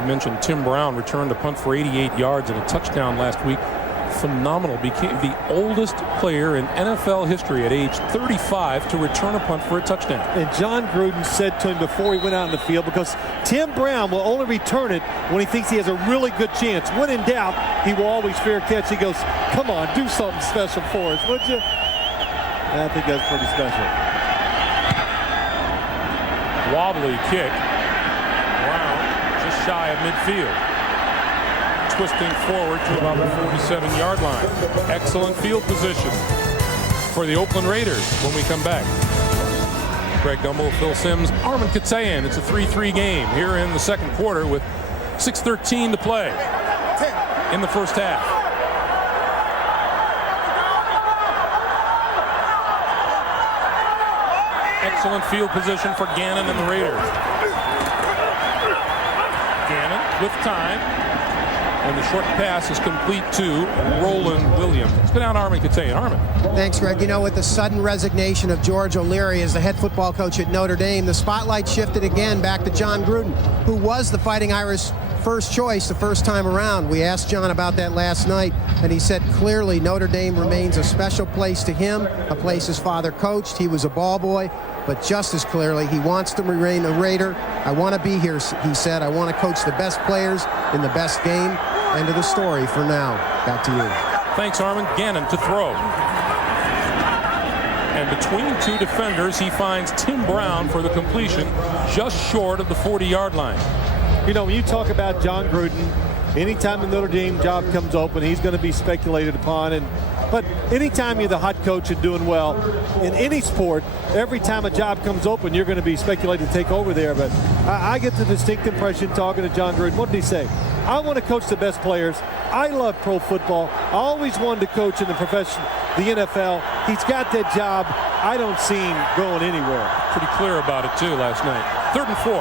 You mentioned Tim Brown returned a punt for 88 yards and a touchdown last week. Phenomenal. Became the oldest player in NFL history at age 35 to return a punt for a touchdown. And John Gruden said to him before he went out in the field, because Tim Brown will only return it when he thinks he has a really good chance. When in doubt, he will always fair catch. He goes, come on, do something special for us, would you? I think that's pretty special. Wobbly kick. Brown just shy of midfield. Twisting forward to about the 47-yard line. Excellent field position for the Oakland Raiders when we come back. Greg Gumbel, Phil Simms, Armin Katayan. It's a 3-3 game here in the second quarter with 6:13 to play in the first half. Excellent field position for Gannon and the Raiders. Gannon with time. And the short pass is complete to Roland Williams. Let's go down to Armin Katayan. Armin. Thanks, Greg. You know, with the sudden resignation of George O'Leary as the head football coach at Notre Dame, the spotlight shifted again back to John Gruden, who was the Fighting Irish first choice the first time around. We asked John about that last night, and he said clearly Notre Dame remains a special place to him, a place his father coached. He was a ball boy, but just as clearly, he wants to remain a Raider. I want to be here, he said. I want to coach the best players in the best game. End of the story for now. Back to you. Thanks, Armin. Gannon to throw. And between two defenders, he finds Tim Brown for the completion, just short of the 40-yard line. You know, when you talk about John Gruden, anytime the Notre Dame job comes open, he's going to be speculated upon. But anytime you're the hot coach and doing well in any sport, every time a job comes open, you're going to be speculated to take over there. But I get the distinct impression talking to John Gruden. What did he say? I want to coach the best players. I love pro football. I always wanted to coach in the profession, the NFL. He's got that job. I don't see him going anywhere. Pretty clear about it, too, last night. 3rd and 4.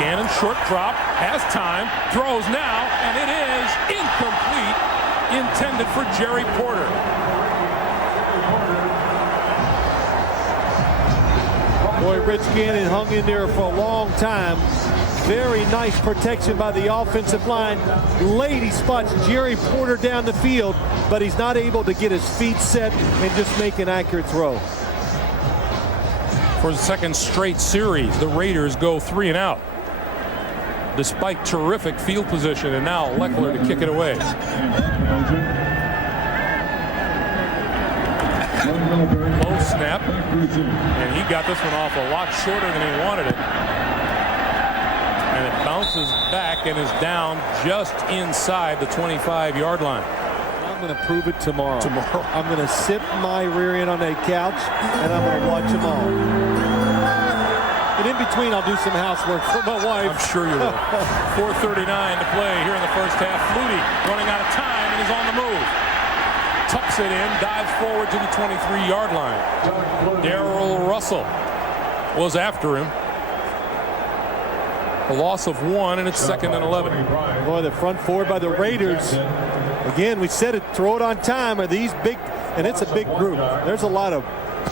Gannon, short drop, has time, throws now, and it is incomplete, intended for Jerry Porter. Boy, Rich Gannon hung in there for a long time. Very nice protection by the offensive line. Lady spots Jerry Porter down the field, but he's not able to get his feet set and just make an accurate throw. For the second straight series, the Raiders go 3 and out, despite terrific field position, and now Leckler to kick it away. Low snap, and he got this one off a lot shorter than he wanted it. And it bounces back and is down just inside the 25-yard line. I'm going to prove it tomorrow. I'm going to sit my rear end on that couch, and I'm going to watch them all. And in between, I'll do some housework for my wife. I'm sure you will. 4:39 to play here in the first half. Flutie running out of time and is on the move. Tucks it in, dives forward to the 23-yard line. Darrell Russell was after him. A loss of 1, and it's 2nd and 11. Boy, the front four by the Raiders. Again, we said it, throw it on time. Are these big, and it's a big group. There's a lot of,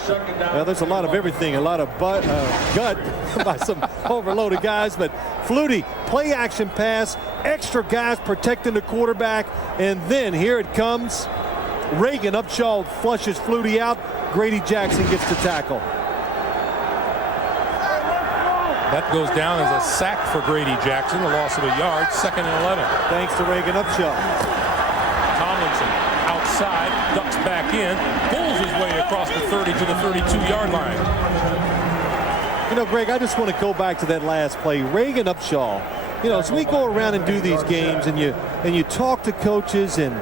well, there's a lot of everything, a lot of gut by some overloaded guys. But Flutie, play action pass, extra guys protecting the quarterback, and then here it comes. Reagan Upshaw flushes Flutie out. Grady Jackson gets the tackle. That goes down as a sack for Grady Jackson, a loss of a yard, 2nd and 11. Thanks to Reagan Upshaw. Tomlinson side, ducks back in, pulls his way across the 30 to the 32-yard line. You know, Greg, I just want to go back to that last play. Reagan Upshaw. You know, as we go around and do these games and you talk to coaches and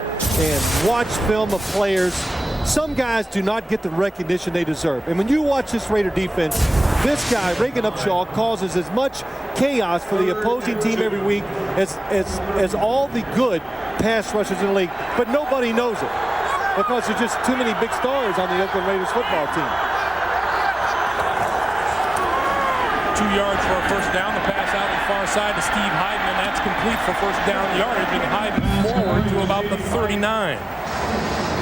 watch film of players, some guys do not get the recognition they deserve. And when you watch this Raider defense, this guy, Reagan Upshaw, causes as much chaos for the opposing team every week as all the good pass rushers in the league. But nobody knows it because there's just too many big stars on the Oakland Raiders football team. 2 yards for a first down. The pass out on the far side to Steve Hyden, and that's complete for first down yardage. And Hyden forward to about the 39.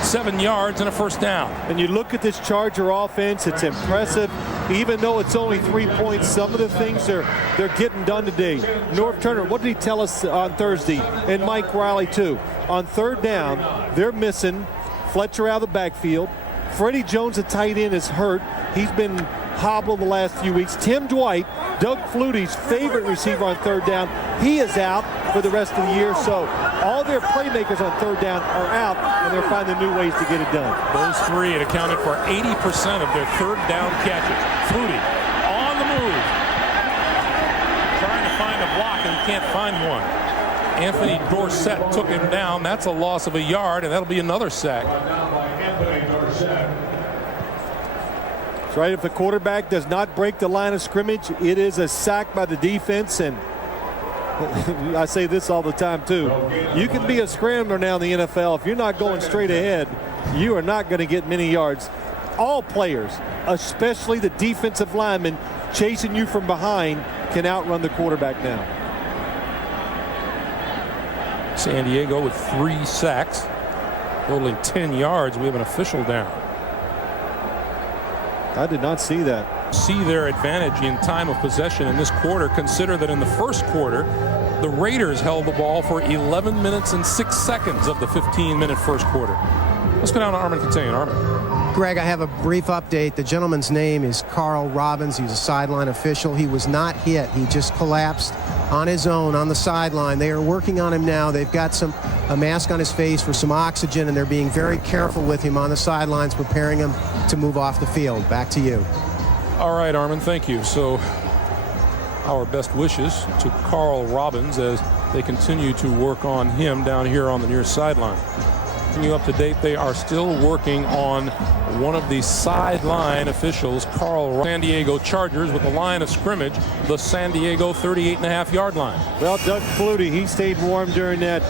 7 yards and a first down. And you look at this Charger offense, it's impressive. Even though it's only 3 points, some of the things they're getting done today. North Turner, what did he tell us on Thursday? And Mike Riley, too. On third down, they're missing Fletcher out of the backfield. Freddie Jones, the tight end, is hurt. He's been hobbled the last few weeks. Tim Dwight, Doug Flutie's favorite receiver on third down, he is out for the rest of the year. So all their playmakers on third down are out, and they're finding new ways to get it done. Those three had accounted for 80% of their third down catches. Flutie on the move, trying to find a block, and he can't find one. Anthony Dorsett took him down. That's a loss of a yard, and that'll be another sack. That's right. If the quarterback does not break the line of scrimmage, it is a sack by the defense. And I say this all the time, too. You can be a scrambler now in the NFL. If you're not going straight ahead, you are not going to get many yards. All players, especially the defensive linemen, chasing you from behind, can outrun the quarterback now. San Diego with 3 sacks, totaling 10 yards. We have an official down. I did not see that. See their advantage in time of possession in this quarter. Consider that in the first quarter, the Raiders held the ball for 11 minutes and 6 seconds of the 15-minute first quarter. Let's go down to Armin Katayan. Armin. Greg, I have a brief update. The gentleman's name is Carl Robbins. He's a sideline official. He was not hit. He just collapsed on his own on the sideline. They are working on him now. They've got a mask on his face for some oxygen, and they're being very careful with him on the sidelines, preparing him to move off the field. Back to you. All right, Armin, thank you. So our best wishes to Carl Robbins as they continue to work on him down here on the near sideline. You up to date, they are still working on one of the sideline officials, Carl. San Diego Chargers with the line of scrimmage, the San Diego 38.5-yard line. Well, Doug Flutie, he stayed warm during that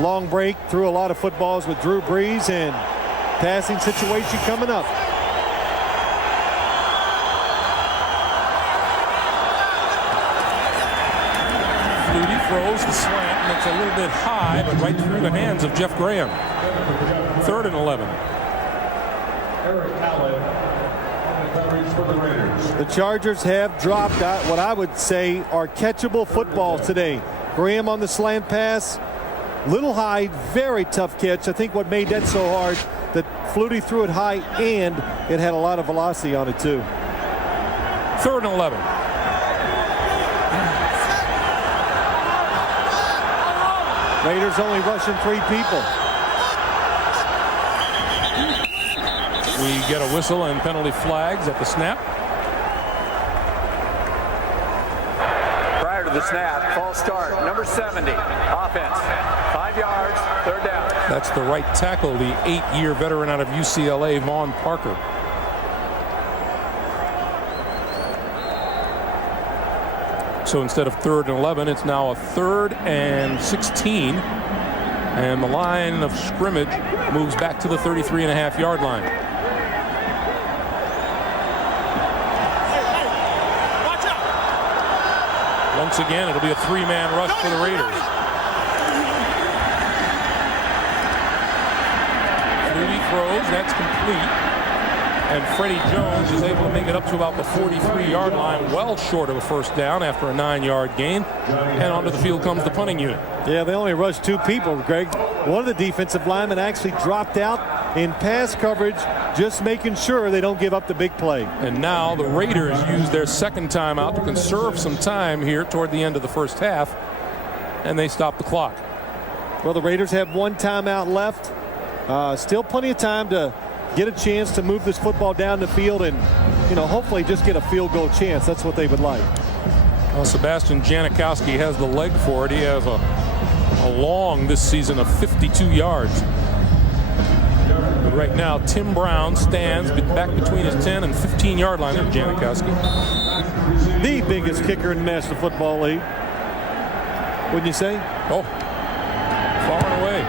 long break, threw a lot of footballs with Drew Brees, and passing situation coming up. Flutie throws the slant, and it's a little bit high, but right through the hands of Jeff Graham. 3rd and 11. Eric Allen on the coverage for the Raiders. The Chargers have dropped what I would say are catchable footballs today. Graham on the slant pass, little high, very tough catch. I think what made that so hard that Flutie threw it high and it had a lot of velocity on it too. 3rd and 11. Raiders only rushing 3 people. We get a whistle and penalty flags at the snap. Prior to the snap, false start, number 70, offense, 5 yards, 3rd down. That's the right tackle, the 8-year veteran out of UCLA, Vaughn Parker. So instead of 3rd and 11, it's now a 3rd and 16. And the line of scrimmage moves back to the 33.5-yard line. Once again, it'll be a 3-man rush for the Raiders. Flutie throws, that's complete. And Freddie Jones is able to make it up to about the 43-yard line, well short of a first down after a 9-yard gain. And onto the field comes the punting unit. Yeah, they only rushed 2 people, Greg. One of the defensive linemen actually dropped out in pass coverage, just making sure they don't give up the big play. And now the Raiders use their second timeout to conserve some time here toward the end of the first half, and they stop the clock. Well, the Raiders have 1 timeout left. Still plenty of time to get a chance to move this football down the field and, hopefully just get a field goal chance. That's what they would like. Well, Sebastian Janikowski has the leg for it. He has a long this season of 52 yards. But right now, Tim Brown stands back between his 10 and 15-yard line. There's Janikowski. The biggest kicker in the National Football League. Wouldn't you say? Oh, far and away.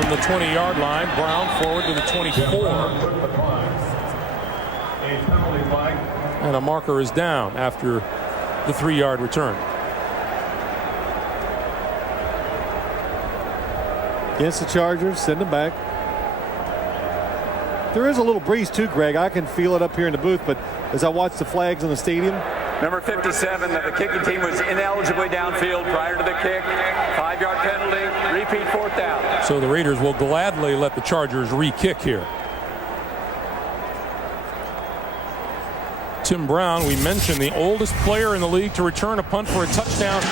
From the 20-yard line, Brown forward to the 24. And a marker is down after the 3-yard return. Against the Chargers, send them back. There is a little breeze too, Greg. I can feel it up here in the booth, but as I watch the flags in the stadium. Number 57 of the kicking team was ineligible downfield prior to the kick. 5-yard penalty, repeat 4th down. So the Raiders will gladly let the Chargers re-kick here. Tim Brown, we mentioned, the oldest player in the league to return a punt for a touchdown.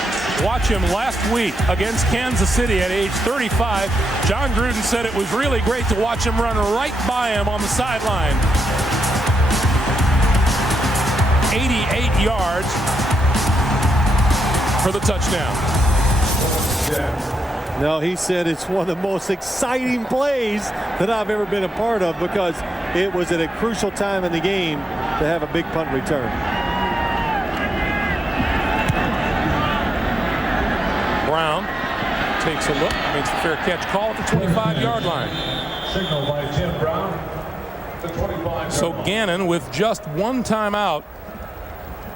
Watch him last week against Kansas City at age 35. John Gruden said it was really great to watch him run right by him on the sideline. 88 yards for the touchdown. No, he said it's one of the most exciting plays that I've ever been a part of because it was at a crucial time in the game to have a big punt return. Brown takes a look, makes the fair catch call at the 25-yard line. Signal by Tim Brown, the 25. So Gannon with just one timeout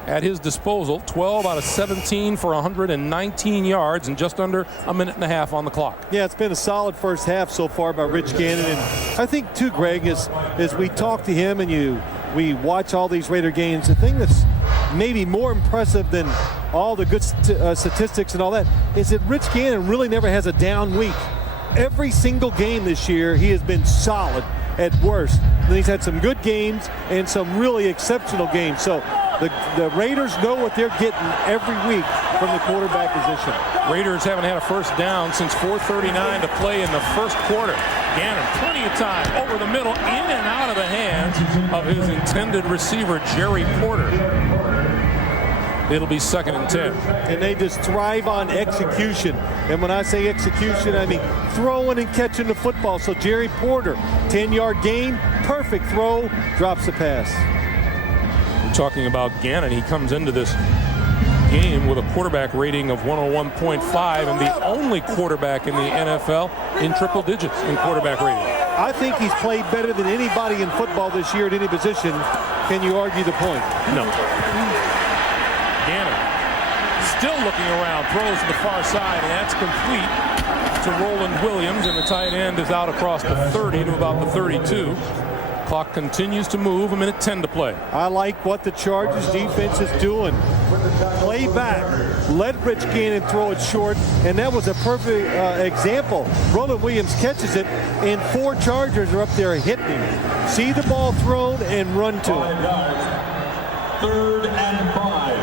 at his disposal, 12 out of 17 for 119 yards and just under a minute and a half on the clock. Yeah, it's been a solid first half so far by Rich Gannon. And I think, too, Greg, as we talk to him and we watch all these Raider games, the thing that's maybe more impressive than all the good statistics and all that is that Rich Gannon really never has a down week. Every single game this year, he has been solid at worst. And he's had some good games and some really exceptional games. So the Raiders know what they're getting every week from the quarterback position. Raiders haven't had a first down since 4:39 to play in the first quarter. Gannon, plenty of time over the middle, in and out of the hands of his intended receiver, Jerry Porter. It'll be 2nd and 10. And they just thrive on execution. And when I say execution, I mean throwing and catching the football. So Jerry Porter, 10-yard gain, perfect throw, drops the pass. We're talking about Gannon. He comes into this game with a quarterback rating of 101.5 and the only quarterback in the NFL in triple digits in quarterback rating. I think he's played better than anybody in football this year at any position. Can you argue the point? No. Gannon still looking around, throws to the far side, and that's complete to Roland Williams, and the tight end is out across the 30 to about the 32. Clock continues to move, a minute 10 to play. I like what the Chargers defense is doing. Play back. Let Rich Gannon throw it short, and that was a perfect example. Roland Williams catches it, and 4 Chargers are up there hitting him. See the ball thrown and run to it. 3rd and 5.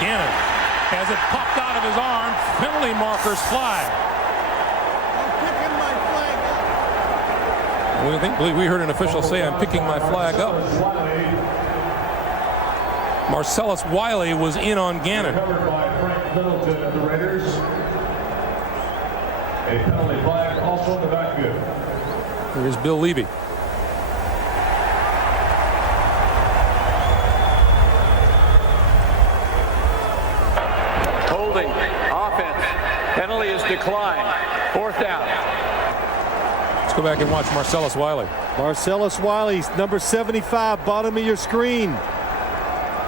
Gannon has it popped out of his arm. Penalty markers fly. I'm picking my flag up. We heard an official say, "I'm picking my flag up." Marcellus Wiley was in on Gannon. Covered by Frank Middleton of the Raiders. A penalty flag also in the backfield. Here's Bill Levy. Holding, offense, penalty is declined. 4th down. Let's go back and watch Marcellus Wiley. Marcellus Wiley, number 75, bottom of your screen.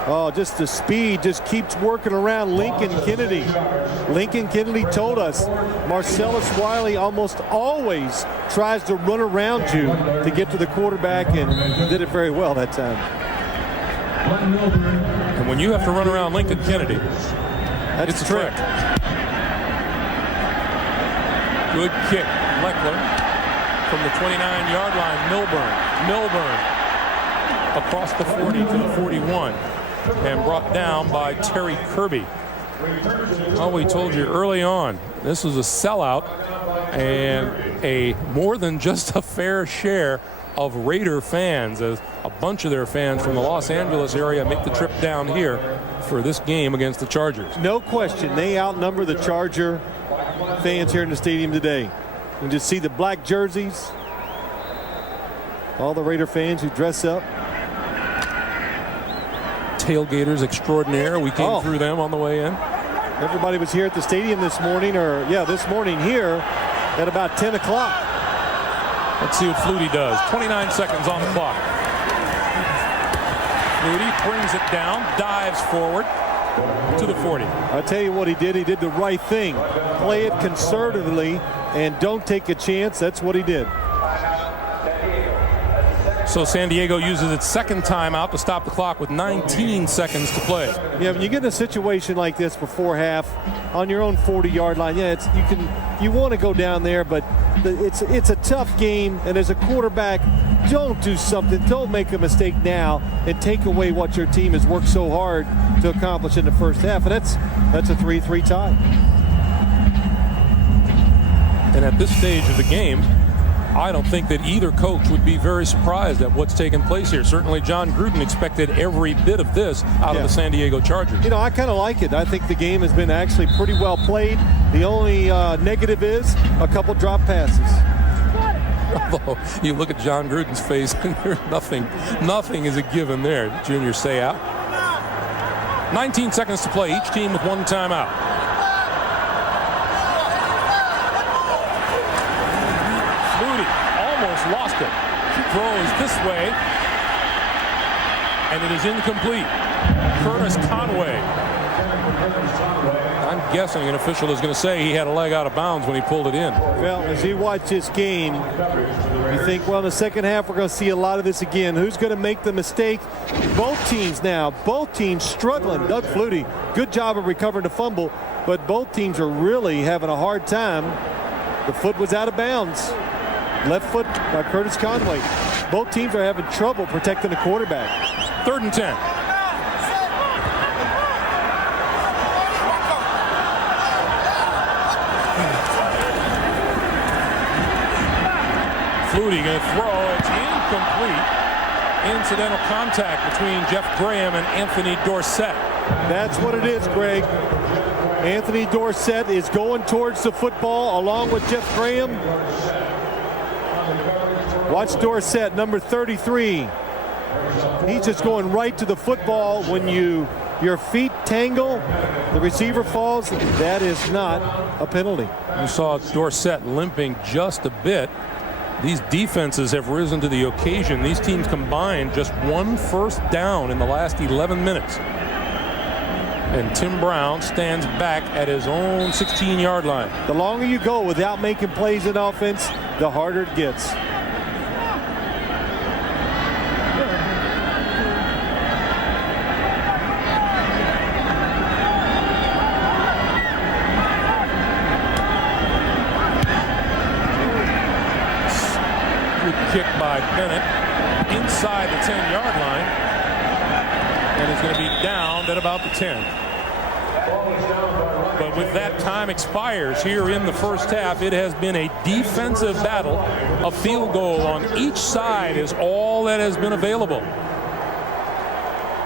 Oh, just the speed just keeps working around Lincoln Kennedy. Lincoln Kennedy told us Marcellus Wiley almost always tries to run around you to get to the quarterback, and did it very well that time. And when you have to run around Lincoln Kennedy, That's it's a a trick. Good kick. Leckler from the 29-yard line. Milburn across the 40 to the 41 and brought down by Terry Kirby. Well, we told you early on, this was a sellout and a more than just a fair share of Raider fans, as a bunch of their fans from the Los Angeles area make the trip down here for this game against the Chargers. No question, they outnumber the Charger fans here in the stadium today. You can just see the black jerseys, all the Raider fans who dress up. Tailgaters extraordinaire. We came through them on the way in. Everybody was here at the stadium this morning, this morning here at about 10 o'clock. Let's see what Flutie does. 29 seconds on the clock. Flutie brings it down, dives forward to the 40. I'll tell you what he did. He did the right thing. Play it conservatively and don't take a chance. That's what he did. So San Diego uses its second timeout to stop the clock with 19 seconds to play. Yeah, when you get in a situation like this before half on your own 40-yard line, you want to go down there, but it's a tough game, and as a quarterback, don't do something. Don't make a mistake now and take away what your team has worked so hard to accomplish in the first half, and that's a 3-3 tie. And at this stage of the game, I don't think that either coach would be very surprised at what's taken place here. Certainly John Gruden expected every bit of this out of the San Diego Chargers. I kind of like it. I think the game has been actually pretty well played. The only negative is a couple drop passes. Although you look at John Gruden's face and there's nothing is a given there. Junior Seau. 19 seconds to play, each team with one timeout. Lost it. Throws this way, and it is incomplete. Curtis Conway. I'm guessing an official is going to say he had a leg out of bounds when he pulled it in. Well, as you watch this game, you think, well, in the second half, we're going to see a lot of this again. Who's going to make the mistake? Both teams struggling. Doug Flutie, good job of recovering the fumble, but both teams are really having a hard time. The foot was out of bounds. Left foot by Curtis Conway. Both teams are having trouble protecting the quarterback. 3rd and 10. Flutie going to throw. It's incomplete. Incidental contact between Jeff Graham and Anthony Dorsett. That's what it is, Greg. Anthony Dorsett is going towards the football along with Jeff Graham. Watch Dorsett, number 33. He's just going right to the football. When your feet tangle, the receiver falls. That is not a penalty. You saw Dorsett limping just a bit. These defenses have risen to the occasion. These teams combined just one first down in the last 11 minutes. And Tim Brown stands back at his own 16-yard line. The longer you go without making plays in offense, the harder it gets. Kick by Bennett inside the 10-yard line, and is going to be downed at about the 10. But with that time expires here in the first half, it has been a defensive battle. A field goal on each side is all that has been available.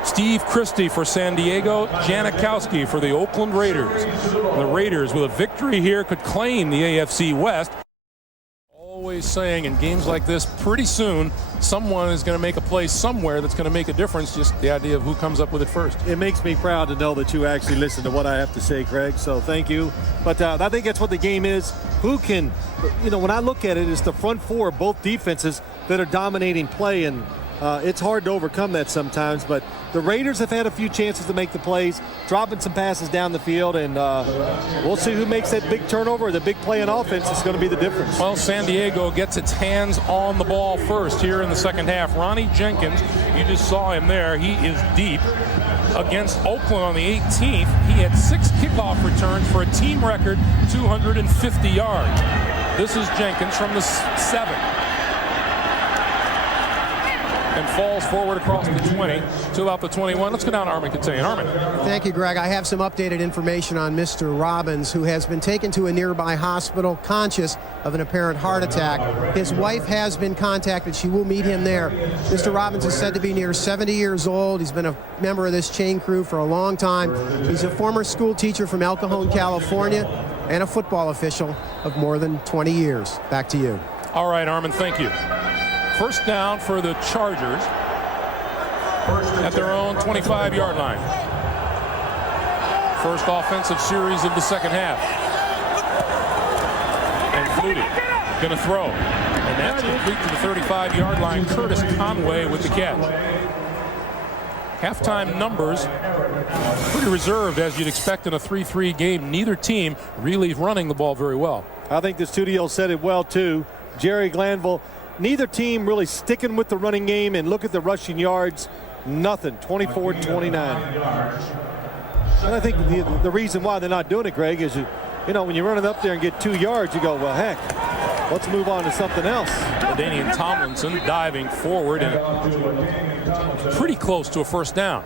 Steve Christie for San Diego, Janikowski for the Oakland Raiders. The Raiders, with a victory here, could claim the AFC West. Always saying in games like this, pretty soon someone is going to make a play somewhere that's going to make a difference. Just the idea of who comes up with it first. It makes me proud to know that you actually listen to what I have to say, Craig, so thank you. But I think that's what the game is. Who can, when I look at it, it's the front four of both defenses that are dominating play, and it's hard to overcome that sometimes. But the Raiders have had a few chances to make the plays, dropping some passes down the field, and we'll see who makes that big turnover, the big play in offense. Is going to be the difference. Well, San Diego gets its hands on the ball first here in the second half. Ronnie Jenkins, you just saw him there. He is deep against Oakland on the 18th. He had 6 kickoff returns for a team record 250 yards. This is Jenkins from the 7. and falls forward across the 20 to about the 21. Let's go down to Armin Katayan. Armin. Thank you, Greg. I have some updated information on Mr. Robbins, who has been taken to a nearby hospital conscious of an apparent heart attack. His wife has been contacted. She will meet him there. Mr. Robbins is said to be near 70 years old. He's been a member of this chain crew for a long time. He's a former school teacher from El Cajon, California, and a football official of more than 20 years. Back to you. All right, Armin, thank you. First down for the Chargers at their own 25-yard line. First offensive series of the second half. And Flutie going to throw. And that's complete to the 35-yard line. Curtis Conway with the catch. Halftime numbers pretty reserved, as you'd expect in a 3-3 game. Neither team really running the ball very well. I think the studio said it well, too. Jerry Glanville, neither team really sticking with the running game, and look at the rushing yards. Nothing, 24-29. And I think the reason why they're not doing it, Greg, is, you know, when you're running up there and get 2 yards, you go, well, heck, let's move on to something else. LaDainian Tomlinson diving forward and pretty close to a first down.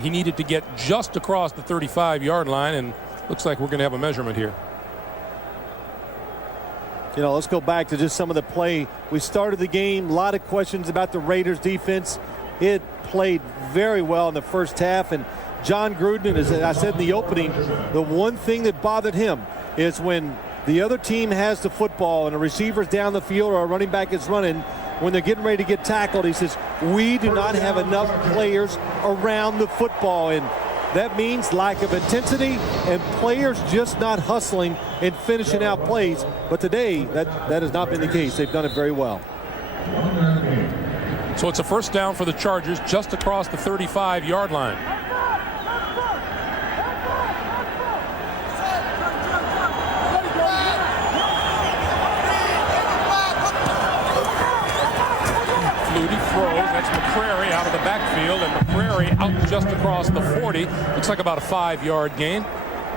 He needed to get just across the 35-yard line, and looks like we're going to have a measurement here. You know, let's go back to just some of the play. We started the game, a lot of questions about the Raiders defense. It played very well in the first half, and John Gruden, as I said in the opening, the one thing that bothered him is when the other team has the football and a receiver's down the field or a running back is running, when they're getting ready to get tackled, he says, we do not have enough players around the football. And that means lack of intensity and players just not hustling and finishing out plays. But today, that has not been the case. They've done it very well. So it's a first down for the Chargers just across the 35-yard line. That's McCrary out of the backfield, and McCrary out just across the 40. Looks like about a 5-yard gain.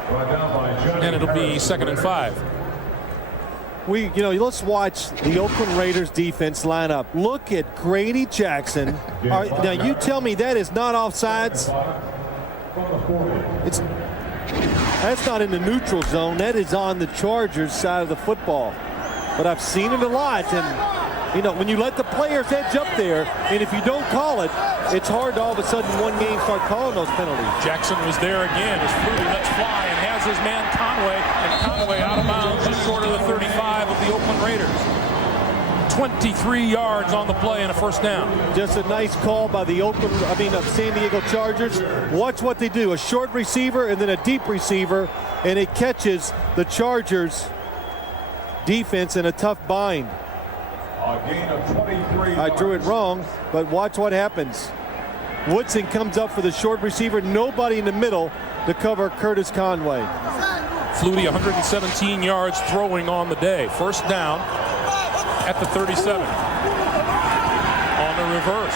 And it'll be 2nd and 5. Let's watch the Oakland Raiders defense line up. Look at Grady Jackson. Now you tell me that is not offsides. That's not in the neutral zone. That is on the Chargers side of the football. But I've seen it a lot, and you know, when you let the players edge up there, and if you don't call it, it's hard to all of a sudden one game start calling those penalties. Jackson was there again as Flutie lets fly and has his man Conway, and Conway out of bounds just short of the 35 of the Oakland Raiders. 23 yards on the play and a first down. Just a nice call by the San Diego Chargers. Watch what they do. A short receiver and then a deep receiver, and it catches the Chargers defense in a tough bind. I drew it wrong, but watch what happens. Woodson comes up for the short receiver. Nobody in the middle to cover Curtis Conway. Flutie 117 yards throwing on the day. First down at the 37. On the reverse.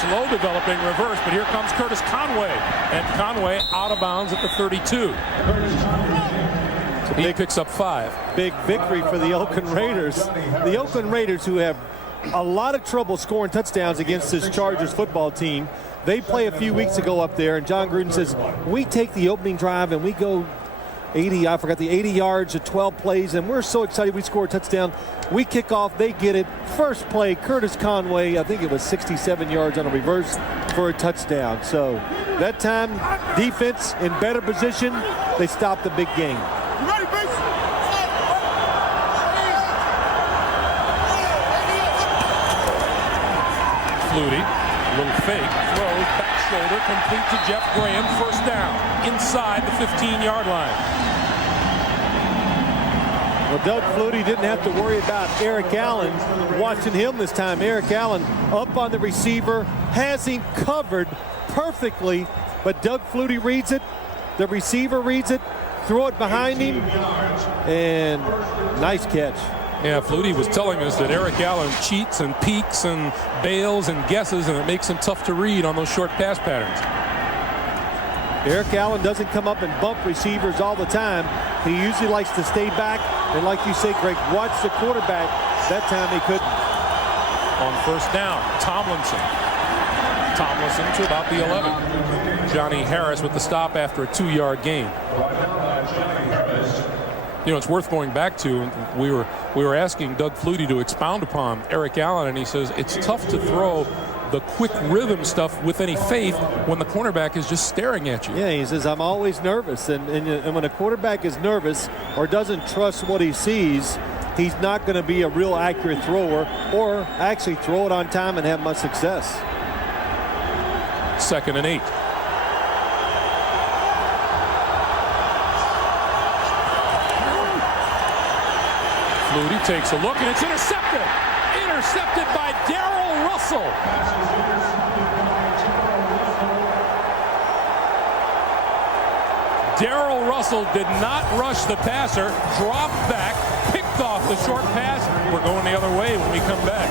Slow developing reverse, but here comes Curtis Conway. And Conway out of bounds at the 32. He picks up 5. Big victory for the Oakland Raiders. The Oakland Raiders, who have a lot of trouble scoring touchdowns against this Chargers football team. They play a few weeks ago up there, and John Gruden says, we take the opening drive and we go 80 yards at 12 plays, and we're so excited we score a touchdown. We kick off, they get it. First play, Curtis Conway, I think it was 67 yards on a reverse for a touchdown. So that time, defense in better position, they stopped the big game. Flutie, little fake, throws, back shoulder, complete to Jeff Graham, first down, inside the 15-yard line. Well, Doug Flutie didn't have to worry about Eric Allen watching him this time. Eric Allen up on the receiver, has him covered perfectly, but Doug Flutie reads it, the receiver reads it, throw it behind him, and nice catch. Yeah, Flutie was telling us that Eric Allen cheats and peeks and bails and guesses, and it makes him tough to read on those short pass patterns. Eric Allen doesn't come up and bump receivers all the time. He usually likes to stay back, and like you say, Greg, watch the quarterback. That time he couldn't. On first down, Tomlinson to about the 11. Johnny Harris with the stop after a 2-yard gain. You know, it's worth going back to. We were asking Doug Flutie to expound upon Eric Allen, and he says it's tough to throw the quick rhythm stuff with any faith when the cornerback is just staring at you. Yeah, he says, I'm always nervous. And when a quarterback is nervous or doesn't trust what he sees, he's not going to be a real accurate thrower or actually throw it on time and have much success. 2nd and 8. Flutie takes a look, and it's intercepted. Intercepted by Darrell Russell. Darrell Russell did not rush the passer, dropped back, picked off the short pass. We're going the other way when we come back.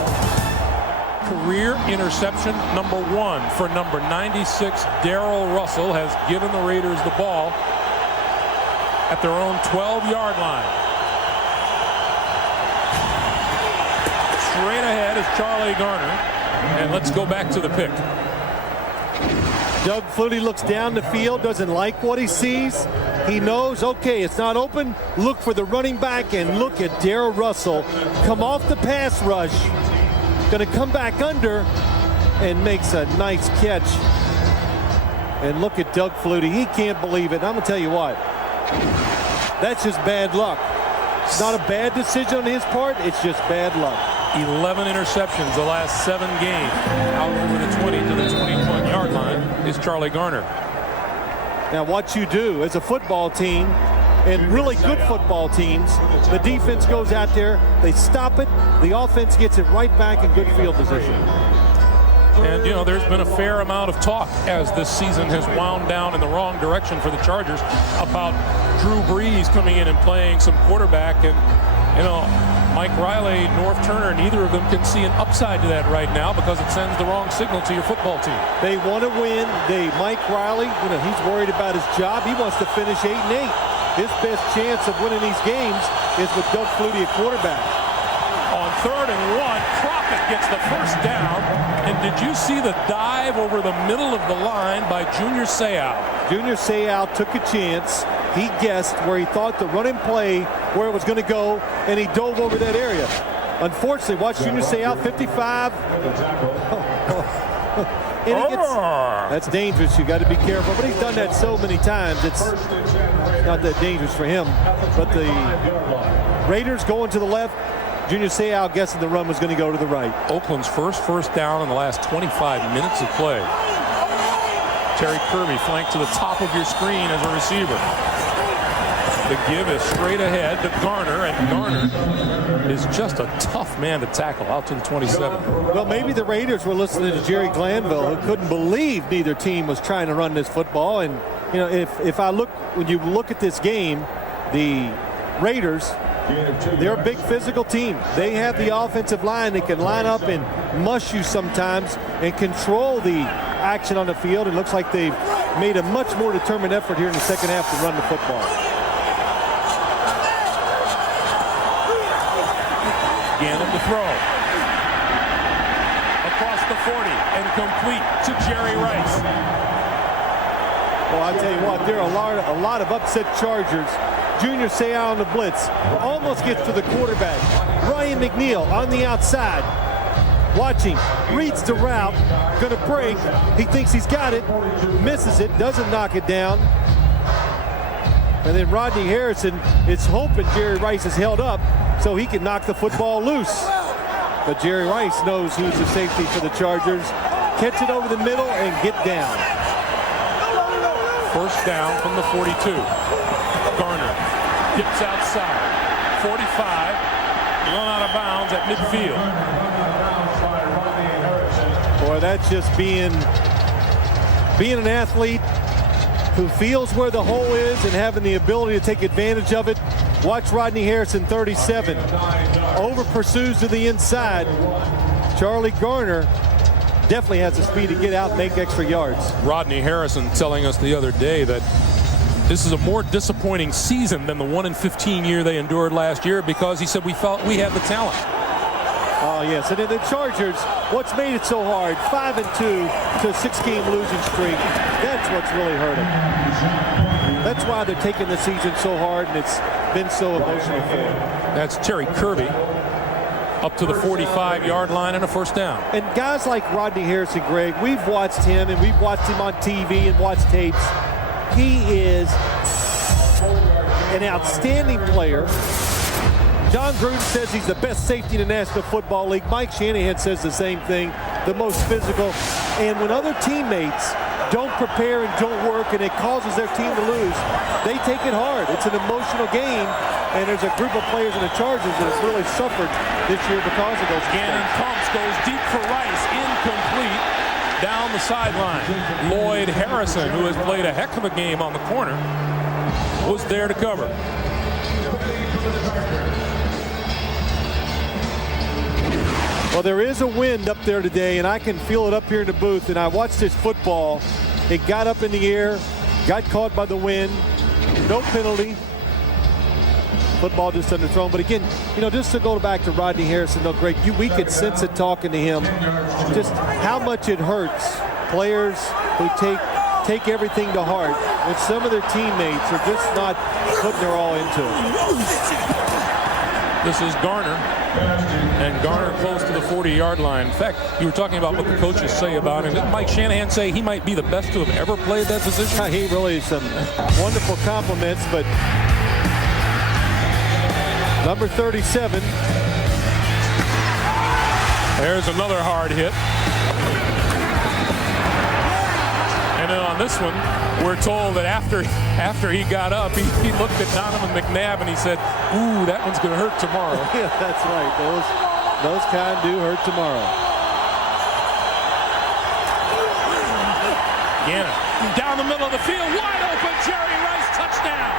Career interception number 1 for number 96. Darrell Russell has given the Raiders the ball at their own 12-yard line. Straight ahead is Charlie Garner, and let's go back to the pick. Doug Flutie looks down the field, doesn't like what he sees. He knows, okay, it's not open. Look for the running back, and look at Darrell Russell come off the pass rush. Going to come back under and makes a nice catch. And look at Doug Flutie. He can't believe it. And I'm going to tell you what. That's just bad luck. It's not a bad decision on his part. It's just bad luck. 11 interceptions the last 7 games. Out over the 20 to the 21-yard line is Charlie Garner. Now what you do as a football team, and really good football teams, the defense goes out there, they stop it, the offense gets it right back in good field position. And, you know, there's been a fair amount of talk as this season has wound down in the wrong direction for the Chargers about Drew Brees coming in and playing some quarterback. And, you know, Mike Riley, North Turner, neither of them can see an upside to that right now because it sends the wrong signal to your football team. They want to win. Mike Riley, you know, he's worried about his job. He wants to finish 8-8. His best chance of winning these games is with Doug Flutie at quarterback. On 3rd and 1, Crockett gets the first down. And did you see the dive over the middle of the line by Junior Seau? Junior Seau took a chance. He guessed where he thought the running play, where it was going to go, and he dove over that area. Unfortunately, watch Junior Seau, 55. And he gets, that's dangerous. You got to be careful. But he's done that so many times. It's not that dangerous for him. But the Raiders going to the left. Junior Seau guessing the run was going to go to the right. Oakland's first down in the last 25 minutes of play. Terry Kirby flanked to the top of your screen as a receiver. The give is straight ahead to Garner, and Garner is just a tough man to tackle out to the 27. Well, maybe the Raiders were listening to Jerry Glanville, who couldn't believe neither team was trying to run this football. And, you know, when you look at this game, the Raiders, they're a big physical team. They have the offensive line that can line up and mush you sometimes and control the action on the field. It looks like they've made a much more determined effort here in the second half to run the football. Gannon to throw. Across the 40 and complete to Jerry Rice. Well, I tell you what, there are a lot of upset Chargers. Junior Seau on the blitz. Almost gets to the quarterback. Ryan McNeil on the outside. Watching. Reads the route. Going to break. He thinks he's got it. Misses it. Doesn't knock it down. And then Rodney Harrison is hoping Jerry Rice is held up so he can knock the football loose. But Jerry Rice knows who's the safety for the Chargers. Catch it over the middle and get down. First down from the 42. Garner gets outside. 45. Run out of bounds at midfield. Boy, that's just being an athlete who feels where the hole is and having the ability to take advantage of it. Watch Rodney Harrison, 37. Over pursues to the inside. Charlie Garner definitely has the speed to get out and make extra yards. Rodney Harrison telling us the other day that this is a more disappointing season than the 1-15 year they endured last year because he said we felt we had the talent. Oh, yes. And then the Chargers, what's made it so hard, 5-2 to a 6-game losing streak. That's what's really hurt them. That's why they're taking the season so hard, and it's been so emotional for them. That's Terry Kirby up to the 45-yard line and a first down. And guys like Rodney Harrison, Greg, we've watched him, and we've watched him on TV and watched tapes. He is an outstanding player. John Gruden says he's the best safety in the National Football League. Mike Shanahan says the same thing, the most physical. And when other teammates don't prepare and don't work and it causes their team to lose, they take it hard. It's an emotional game, and there's a group of players in the Chargers that have really suffered this year because of those Gannon pumps, goes deep for Rice, incomplete, down the sideline. Lloyd Harrison, who has played a heck of a game on the corner, was there to cover. Well, there is a wind up there today, and I can feel it up here in the booth. And I watched this football. It got up in the air, got caught by the wind. No penalty. Football just underthrown. But again, you know, just to go back to Rodney Harrison, though, Greg, we could sense it talking to him, just how much it hurts players who take everything to heart when some of their teammates are just not putting their all into it. This is Garner, and Garner close to the 40-yard line. In fact, you were talking about what the coaches say about him. Didn't Mike Shanahan say he might be the best to have ever played that position? He really is some wonderful compliments, but number 37. There's another hard hit. And then on this one, we're told that after he got up, he looked at Donovan McNabb and he said, "Ooh, that one's going to hurt tomorrow." Yeah, that's right. Those kind do hurt tomorrow. Gannon down the middle of the field, wide open. Jerry Rice, touchdown.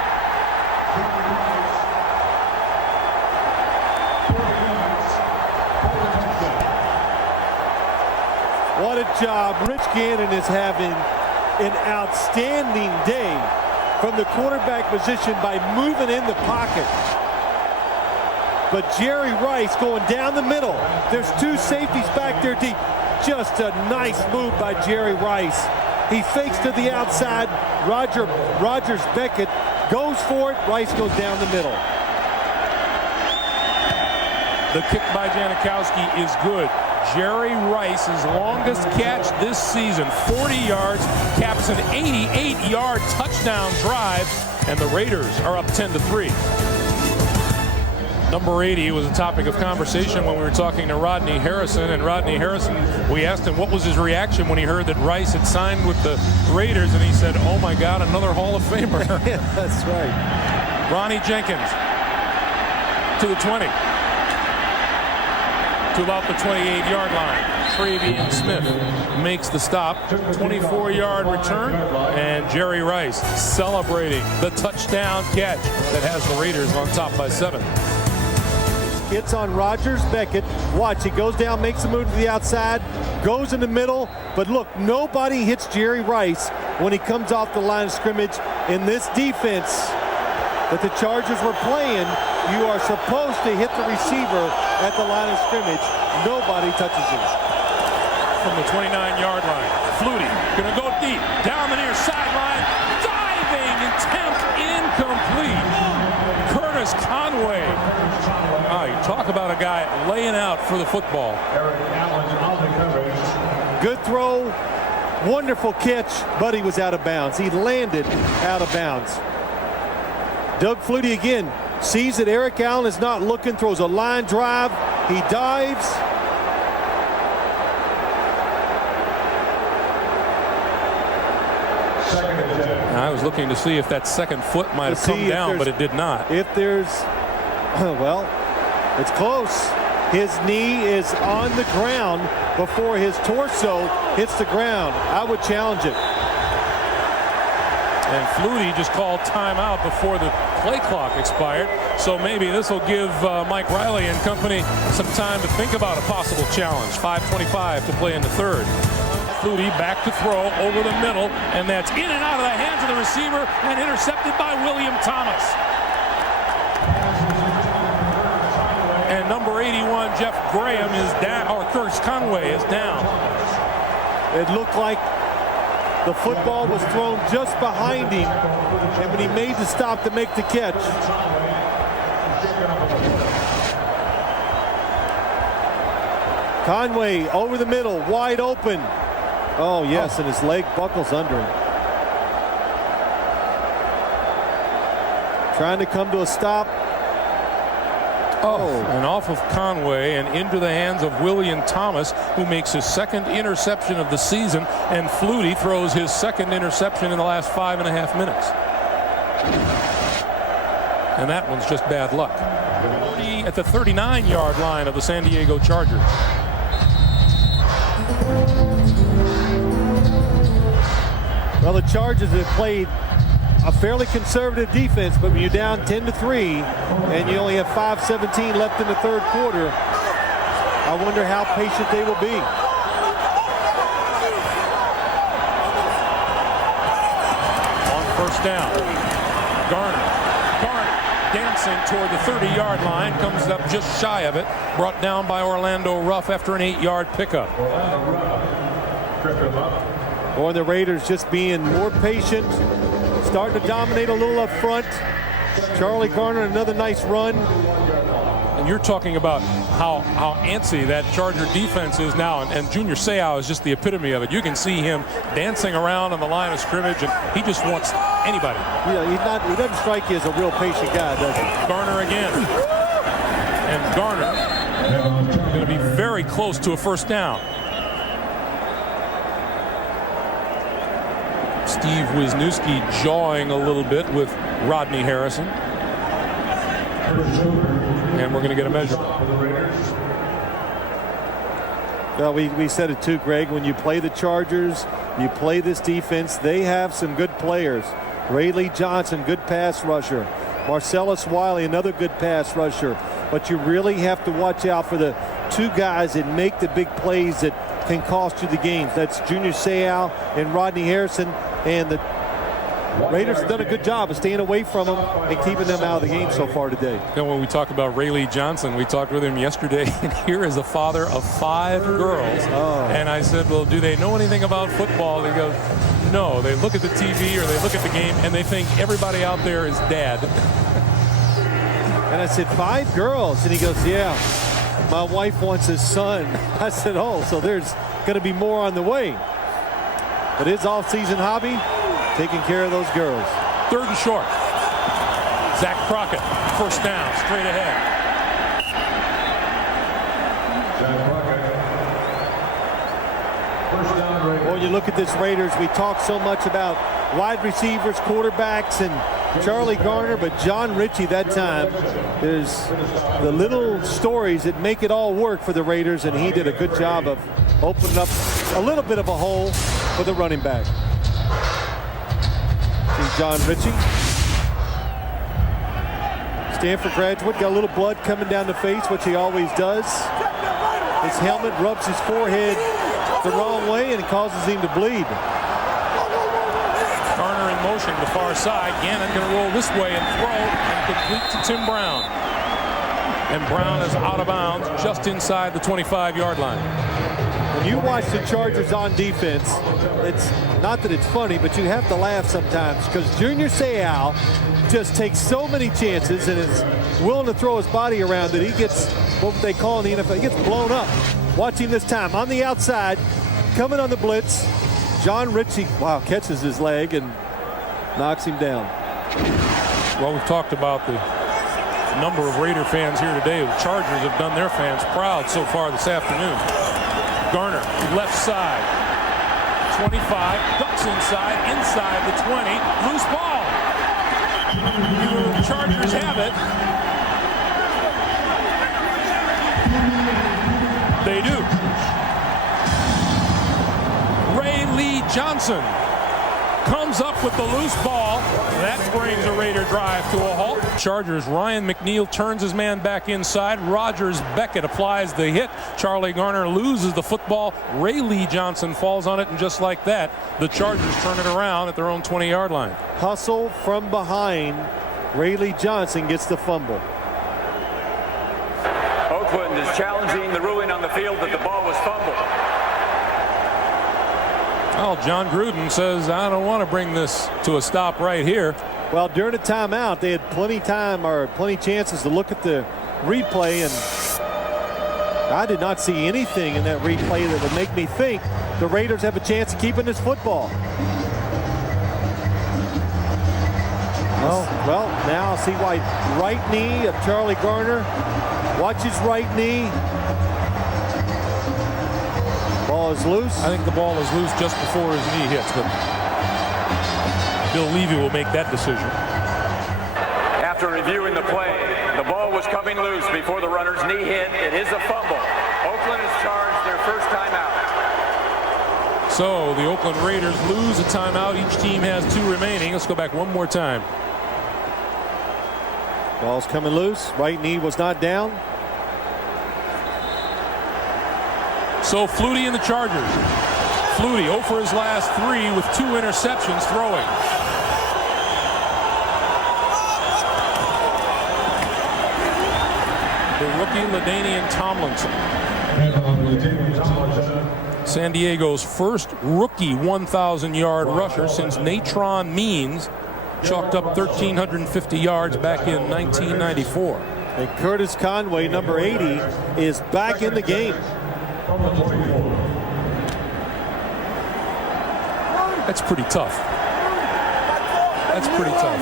What a job. Rich Gannon is having an outstanding day from the quarterback position by moving in the pocket. But Jerry Rice going down the middle. There's two safeties back there deep. Just a nice move by Jerry Rice. He fakes to the outside. Rogers Beckett goes for it. Rice goes down the middle. The kick by Janikowski is good. Jerry Rice's longest catch this season, 40 yards, caps an 88-yard touchdown drive, and the Raiders are up 10-3. Number 80 was a topic of conversation when we were talking to Rodney Harrison. And Rodney Harrison, we asked him what was his reaction when he heard that Rice had signed with the Raiders, and he said, "Oh my God, another Hall of Famer." Yeah, that's right. Ronnie Jenkins to the 20. To about the 28-yard line. Travian Smith makes the stop. 24-yard return, and Jerry Rice celebrating the touchdown catch that has the Raiders on top by 7. It's on Rogers Beckett. Watch, he goes down, makes a move to the outside, goes in the middle, but look, nobody hits Jerry Rice when he comes off the line of scrimmage. In this defense that the Chargers were playing, you are supposed to hit the receiver at the line of scrimmage. Nobody touches him. From the 29-yard line, Flutie gonna go deep, down the near sideline, diving attempt incomplete. Curtis Conway. You talk about a guy laying out for the football. Good throw, wonderful catch, but he was out of bounds. He landed out of bounds. Doug Flutie again sees that Eric Allen is not looking, throws a line drive. He dives. I was looking to see if that second foot might have come down, but it did not. If there's, well, it's close. His knee is on the ground before his torso hits the ground. I would challenge it. And Flutie just called timeout before the play clock expired. So maybe this will give Mike Riley and company some time to think about a possible challenge. 5:25 to play in the third. Flutie back to throw over the middle, and that's in and out of the hands of the receiver and intercepted by William Thomas. And number 81, Jeff Graham, is down, or Curtis Conway is down. It looked like the football was thrown just behind him, and when he made the stop to make the catch, Conway over the middle, wide open. Oh, yes, and his leg buckles under him. Trying to come to a stop. And off of Conway and into the hands of William Thomas, who makes his second interception of the season, and Flutie throws his second interception in the last 5.5 minutes. And that one's just bad luck. At the 39-yard line of the San Diego Chargers. Well, the Chargers have played a fairly conservative defense, but when you're down 10-3 and you only have 5:17 left in the third quarter, I wonder how patient they will be. On first down, Garner dancing toward the 30-yard line, comes up just shy of it, brought down by Orlando Ruff after an 8-yard pickup. Or the Raiders just being more patient, starting to dominate a little up front. Charlie Garner, another nice run. And you're talking about how antsy that Charger defense is now, and Junior Seau is just the epitome of it. You can see him dancing around on the line of scrimmage, and he just wants anybody. Yeah, he doesn't strike you as a real patient guy, does he? Garner again. And Garner going to be very close to a first down. Steve Wisniewski jawing a little bit with Rodney Harrison. And we're going to get a measure. Well, we said it too, Greg. When you play the Chargers, you play this defense, they have some good players. Rayleigh Johnson, good pass rusher. Marcellus Wiley, another good pass rusher. But you really have to watch out for the two guys that make the big plays that can cost you the games. That's Junior Seau and Rodney Harrison. And the Raiders have done a good job of staying away from them and keeping them out of the game so far today. And when we talk about Rayleigh Johnson, we talked with him yesterday, and here is a father of 5 girls. And I said, well, do they know anything about football? And he goes, no, they look at the TV or they look at the game and they think everybody out there is dad. And I said, 5 girls? And he goes, yeah, my wife wants his son. I said, oh, so there's going to be more on the way. But his off-season hobby, taking care of those girls. Third and short. Zach Crockett, first down, straight ahead. Well, you look at this Raiders, we talk so much about wide receivers, quarterbacks, and Charlie Garner, but John Ritchie that time, there's the little stories that make it all work for the Raiders, and he did a good job of opening up a little bit of a hole for the running back. See John Ritchie. Stanford graduate, got a little blood coming down the face, which he always does. His helmet rubs his forehead the wrong way and causes him to bleed. Garner in motion to the far side. Gannon going to roll this way and throw and complete to Tim Brown. And Brown is out of bounds just inside the 25-yard line. When you watch the Chargers on defense, it's not that it's funny, but you have to laugh sometimes because Junior Seau just takes so many chances and is willing to throw his body around that he gets what they call in the NFL, he gets blown up. Watch him this time on the outside, coming on the blitz. John Ritchie, wow, catches his leg and knocks him down. Well, we've talked about the number of Raider fans here today. The Chargers have done their fans proud so far this afternoon. Garner, left side, 25, ducks inside the 20, loose ball. The Chargers have it. They do. Rayleigh Johnson comes up with the loose ball. That brings a Raider drive to a halt. Chargers, Ryan McNeil turns his man back inside. Rogers Beckett applies the hit. Charlie Garner loses the football. Rayleigh Johnson falls on it, and just like that, the Chargers turn it around at their own 20-yard line. Hustle from behind. Rayleigh Johnson gets the fumble. challenging the ruling on the field that the ball was fumbled. Well, John Gruden says, I don't want to bring this to a stop right here. Well, during the timeout, they had plenty chances to look at the replay, and I did not see anything in that replay that would make me think the Raiders have a chance of keeping this football. Well, now I'll see why. Right knee of Charlie Garner. Watch his right knee. Ball is loose. I think the ball is loose just before his knee hits, but Bill Levy will make that decision. After reviewing the play, the ball was coming loose before the runner's knee hit. It is a fumble. Oakland has charged their first timeout. So the Oakland Raiders lose a timeout. Each team has 2 remaining. Let's go back one more time. Ball's coming loose. Right knee was not down. So Flutie and the Chargers. Flutie 0 for his last 3 with 2 interceptions throwing. The rookie LaDainian Tomlinson. San Diego's first rookie 1,000-yard rusher since Natron Means chalked up 1,350 yards back in 1994. And Curtis Conway, number 80, is back in the game. That's pretty tough. That's pretty tough.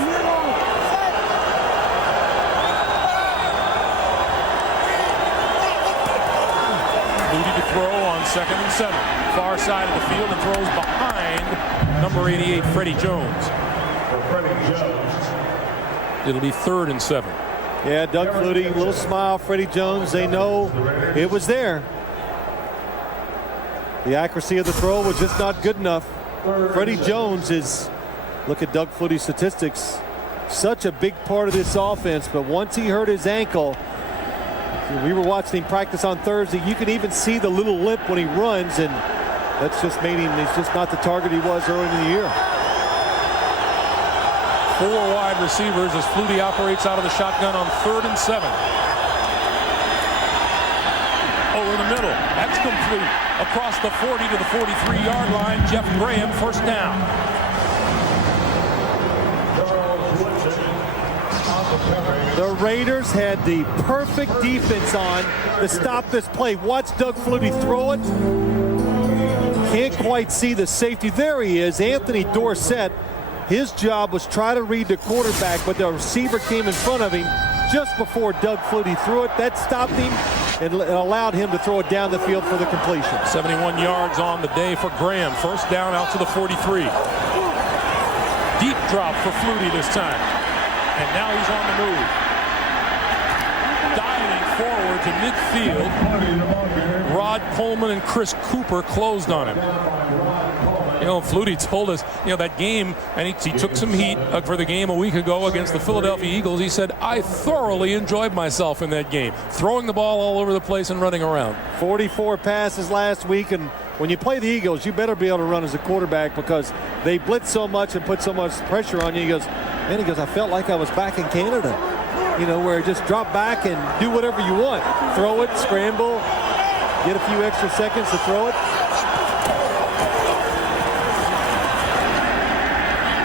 Flutie to throw on 2nd and 7. Far side of the field and throws behind number 88, Freddie Jones. It'll be 3rd and 7. Yeah, Doug Flutie, little smile, Freddie Jones. They know it was there. The accuracy of the throw was just not good enough. Freddie Jones is, look at Doug Flutie's statistics, such a big part of this offense, but once he hurt his ankle, we were watching him practice on Thursday, you can even see the little limp when he runs, and that's just made him, he's just not the target he was early in the year. 4 wide receivers as Flutie operates out of the shotgun on 3rd and 7. Over the middle, that's complete. Across the 40 to the 43-yard line, Jeff Graham, first down. The Raiders had the perfect defense on to stop this play. Watch Doug Flutie throw it. Can't quite see the safety. There he is, Anthony Dorsett. His job was try to read the quarterback, but the receiver came in front of him just before Doug Flutie threw it. That stopped him and allowed him to throw it down the field for the completion. 71 yards on the day for Graham. First down out to the 43. Deep drop for Flutie this time. And now he's on the move. Diving forward to midfield. Rod Coleman and Chris Cooper closed on him. You know, Flutie told us, you know, that game, and he took some heat for the game a week ago against the Philadelphia Eagles. He said, I thoroughly enjoyed myself in that game, throwing the ball all over the place and running around. 44 passes last week, and when you play the Eagles, you better be able to run as a quarterback because they blitz so much and put so much pressure on you. He goes, I felt like I was back in Canada, you know, where just drop back and do whatever you want. Throw it, scramble, get a few extra seconds to throw it.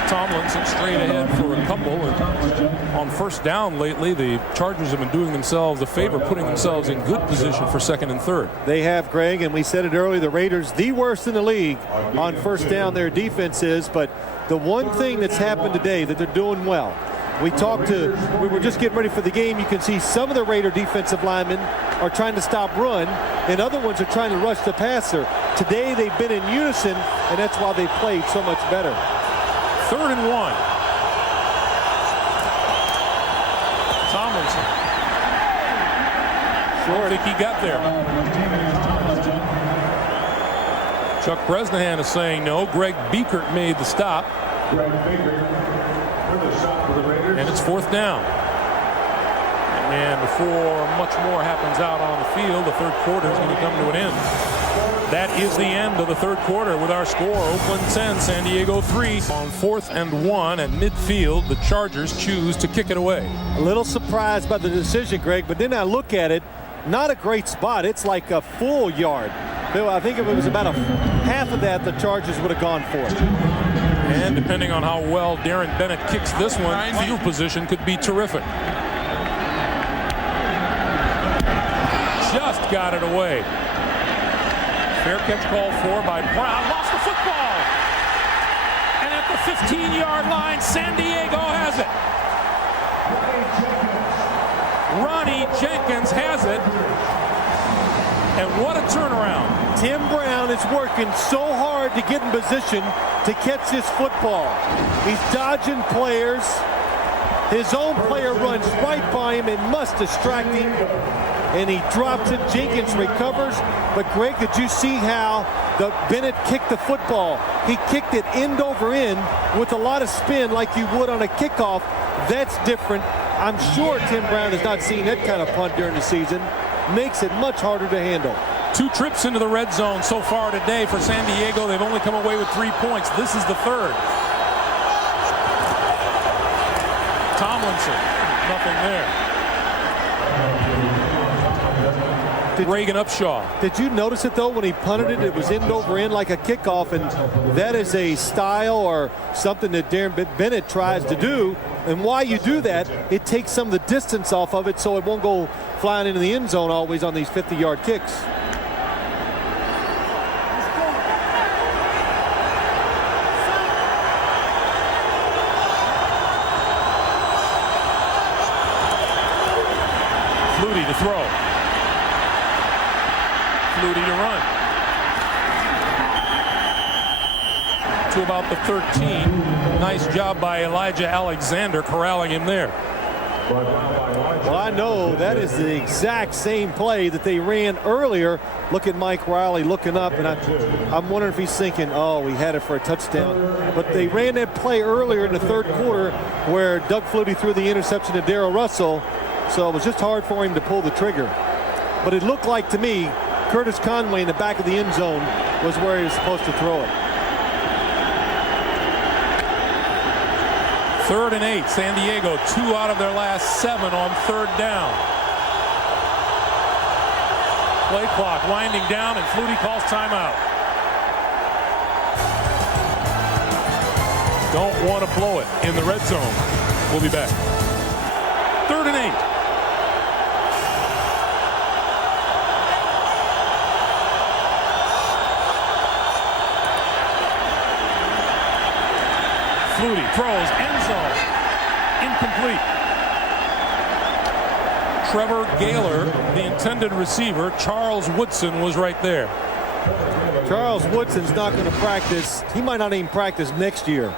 Tomlinson straight ahead for a couple, and on first down lately, the Chargers have been doing themselves a favor, putting themselves in good position for 2nd and 3rd. They have, Greg, and we said it earlier, the Raiders, the worst in the league on first down, their defense is, but the one thing that's happened today that they're doing well, we were just getting ready for the game, you can see some of the Raider defensive linemen are trying to stop run, and other ones are trying to rush the passer. Today they've been in unison, and that's why they played so much better. 3rd and 1. Tomlinson. I don't think he got there. Chuck Bresnahan is saying no. Greg Biekert made the stop. And it's 4th down. And before much more happens out on the field, the 3rd quarter is going to come to an end. That is the end of the 3rd quarter with our score. Oakland 10, San Diego 3. On 4th and 1 at midfield, the Chargers choose to kick it away. A little surprised by the decision, Greg, but then I look at it, not a great spot. It's like a full yard. I think if it was about a half of that, the Chargers would have gone for it. And depending on how well Darren Bennett kicks this one, field position could be terrific. Just got it away. Fair catch called for by Brown. Lost the football. And at the 15-yard line, San Diego has it. Ronnie Jenkins has it. And what a turnaround. Tim Brown is working so hard to get in position to catch this football. He's dodging players. His own player runs right by him and must distract him. And he drops it. Jenkins recovers. But Greg, did you see how Bennett kicked the football? He kicked it end over end with a lot of spin like you would on a kickoff. That's different. I'm sure Tim Brown has not seen that kind of punt during the season. Makes it much harder to handle. 2 trips into the red zone so far today for San Diego. They've only come away with 3 points. This is the third. Tomlinson, nothing there. Reagan Upshaw. Did you notice it, though, when he punted it? It was end over end like a kickoff, and that is a style or something that Darren Bennett tries to do. And why you do that, it takes some of the distance off of it so it won't go flying into the end zone always on these 50-yard kicks. Flutie to throw. Flutie to run. To about the 13. Nice job by Elijah Alexander corralling him there. Well, I know that is the exact same play that they ran earlier. Look at Mike Riley looking up, and I'm wondering if he's thinking, oh, we had it for a touchdown. But they ran that play earlier in the third quarter where Doug Flutie threw the interception to Darrell Russell, so it was just hard for him to pull the trigger. But it looked like to me Curtis Conway in the back of the end zone was where he was supposed to throw it. 3rd and 8. San Diego, 2 out of their last 7 on 3rd down. Play clock winding down, and Flutie calls timeout. Don't want to blow it in the red zone. We'll be back. 3rd and 8. Flutie throws, end zone, incomplete. Trevor Gaylor, the intended receiver. Charles Woodson was right there. Charles Woodson's not going to practice. He might not even practice next year.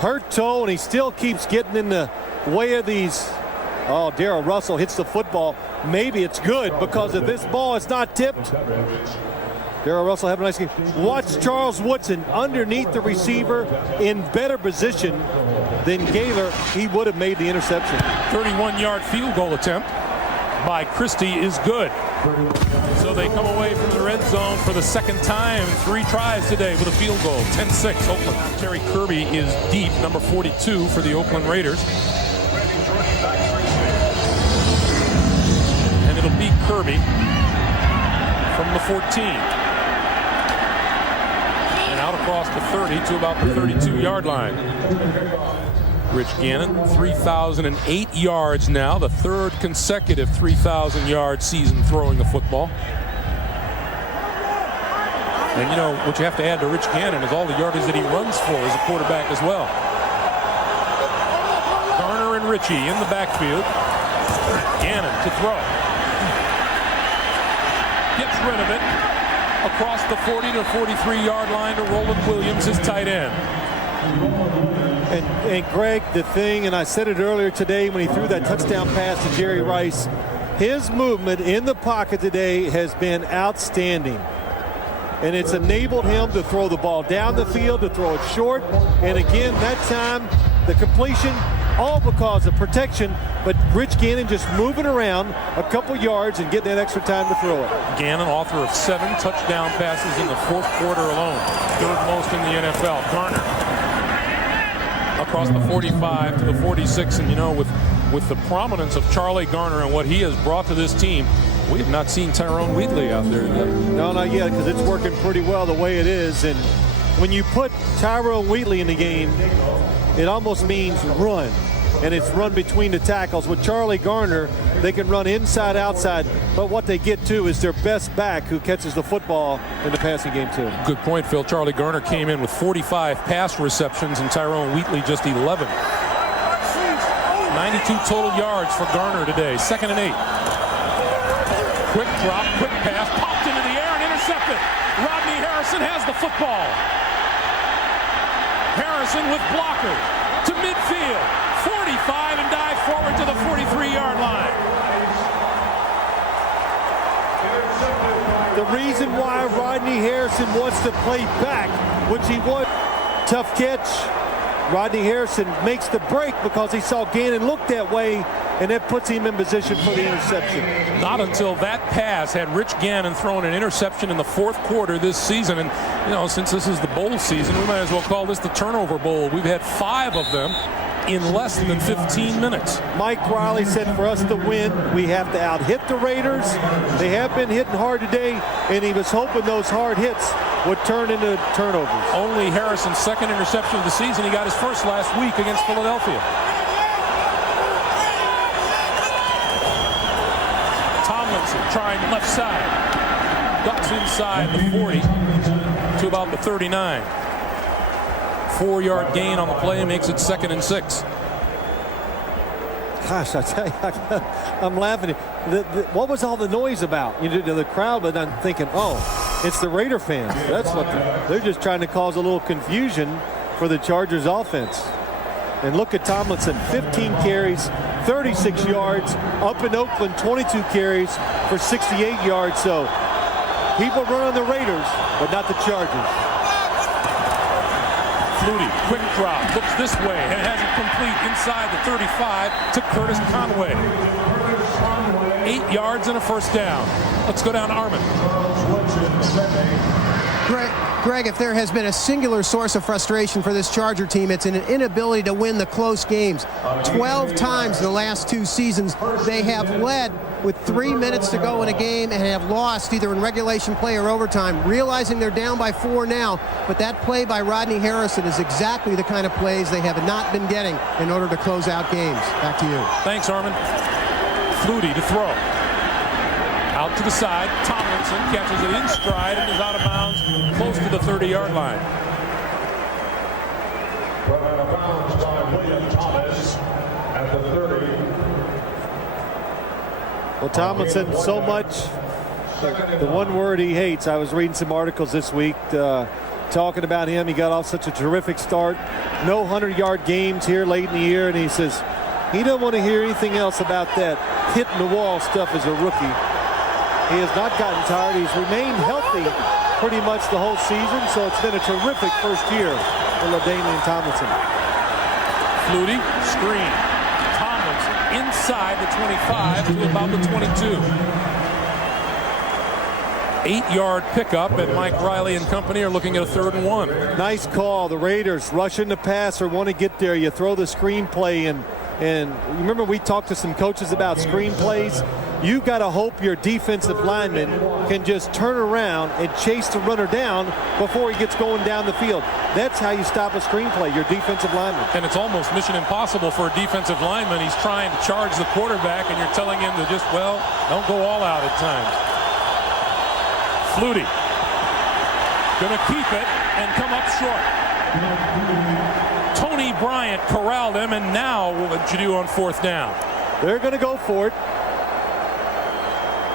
Hurt toe, and he still keeps getting in the way of these. Oh, Darrell Russell hits the football. Maybe it's good because if this ball is not tipped, Darrell Russell having a nice game. Watch Charles Woodson underneath the receiver in better position than Gaylor. He would have made the interception. 31-yard field goal attempt by Christie is good. So they come away from the red zone for the second time in 3 tries today with a field goal. 10-6 Oakland. Terry Kirby is deep, number 42 for the Oakland Raiders. And it'll be Kirby from the 14. Out across the 30 to about the 32-yard line. Rich Gannon, 3,008 yards now, the 3rd consecutive 3,000-yard season throwing the football. And you know, what you have to add to Rich Gannon is all the yardage that he runs for as a quarterback as well. Garner and Ritchie in the backfield. Gannon to throw. Gets rid of it. Across the 40 to 43-yard line to Roland Williams, his tight end. And Greg, the thing, and I said it earlier today when he threw that touchdown pass to Jerry Rice, his movement in the pocket today has been outstanding. And it's enabled him to throw the ball down the field, to throw it short. And again, that time, the completion, all because of protection, but Rich Gannon just moving around a couple yards and getting that extra time to throw it. Gannon, author of 7 touchdown passes in the 4th quarter alone, 3rd most in the NFL. Garner across the 45 to the 46, and you know, with with the prominence of Charlie Garner and what he has brought to this team, we have not seen Tyrone Wheatley out there yet. No, not yet, because it's working pretty well the way it is. And when you put Tyrone Wheatley in the game, it almost means run. And it's run between the tackles. With Charlie Garner, they can run inside, outside. But what they get to is their best back who catches the football in the passing game, too. Good point, Phil. Charlie Garner came in with 45 pass receptions and Tyrone Wheatley just 11. 92 total yards for Garner today. 2nd and 8. Quick drop, quick pass, popped into the air and intercepted. Rodney Harrison has the football. Harrison with blocker to midfield. 45 and dive forward to the 43-yard line. The reason why Rodney Harrison wants to play back, which he would, tough catch. Rodney Harrison makes the break because he saw Gannon look that way, and that puts him in position for the interception. Not until that pass had Rich Gannon thrown an interception in the 4th quarter this season. And, you know, since this is the bowl season, we might as well call this the turnover bowl. We've had 5 of them in less than 15 minutes. Mike Riley said for us to win, we have to out-hit the Raiders. They have been hitting hard today, and he was hoping those hard hits would turn into turnovers. Only Harrison's 2nd interception of the season. He got his first last week against Philadelphia. Tomlinson trying left side. Ducks inside the 40 to about the 39. 4-yard gain on the play makes it 2nd and 6. Gosh, I tell you, I'm laughing. What was all the noise about? You know, the crowd, but I'm thinking, oh, it's the Raider fans. That's what they're just trying to cause a little confusion for the Chargers offense. And look at Tomlinson, 15 carries, 36 yards. Up in Oakland, 22 carries for 68 yards. So people run on the Raiders, but not the Chargers. Flutie, quick drop, looks this way, and has it complete inside the 35 to Curtis Conway. 8 yards and a first down. Let's go down to Armin. Greg, if there has been a singular source of frustration for this Charger team, it's an inability to win the close games. 12 times in the last 2 seasons, they have led with 3 minutes to go in a game and have lost either in regulation play or overtime, realizing they're down by 4 now. But that play by Rodney Harrison is exactly the kind of plays they have not been getting in order to close out games. Back to you. Thanks, Armin. Flutie to throw. Out to the side. Tomlinson catches it in stride and is out of bounds close to the 30-yard line. Put out of bounds by William Thomas at the 30. Well, Tomlinson, so much, the one word he hates. I was reading some articles this week talking about him. He got off such a terrific start. No 100-yard games here late in the year, and he says he doesn't want to hear anything else about that hitting the wall stuff as a rookie. He has not gotten tired. He's remained healthy pretty much the whole season, so it's been a terrific first year for LaDainian Tomlinson. Flutie, screen. Tomlinson inside the 25 to about the 22. 8-yard pickup, and Mike Riley and company are looking at a 3rd and 1. Nice call. The Raiders rushing the passer, want to get there. You throw the screenplay, and remember we talked to some coaches about screenplays. You got to hope your defensive lineman can just turn around and chase the runner down before he gets going down the field. That's how you stop a screenplay, your defensive lineman. And it's almost mission impossible for a defensive lineman. He's trying to charge the quarterback, and you're telling him to just, well, don't go all out at times. Flutie gonna keep it and come up short. Tony Bryant corralled him, and now what you do on 4th down? They're going to go for it.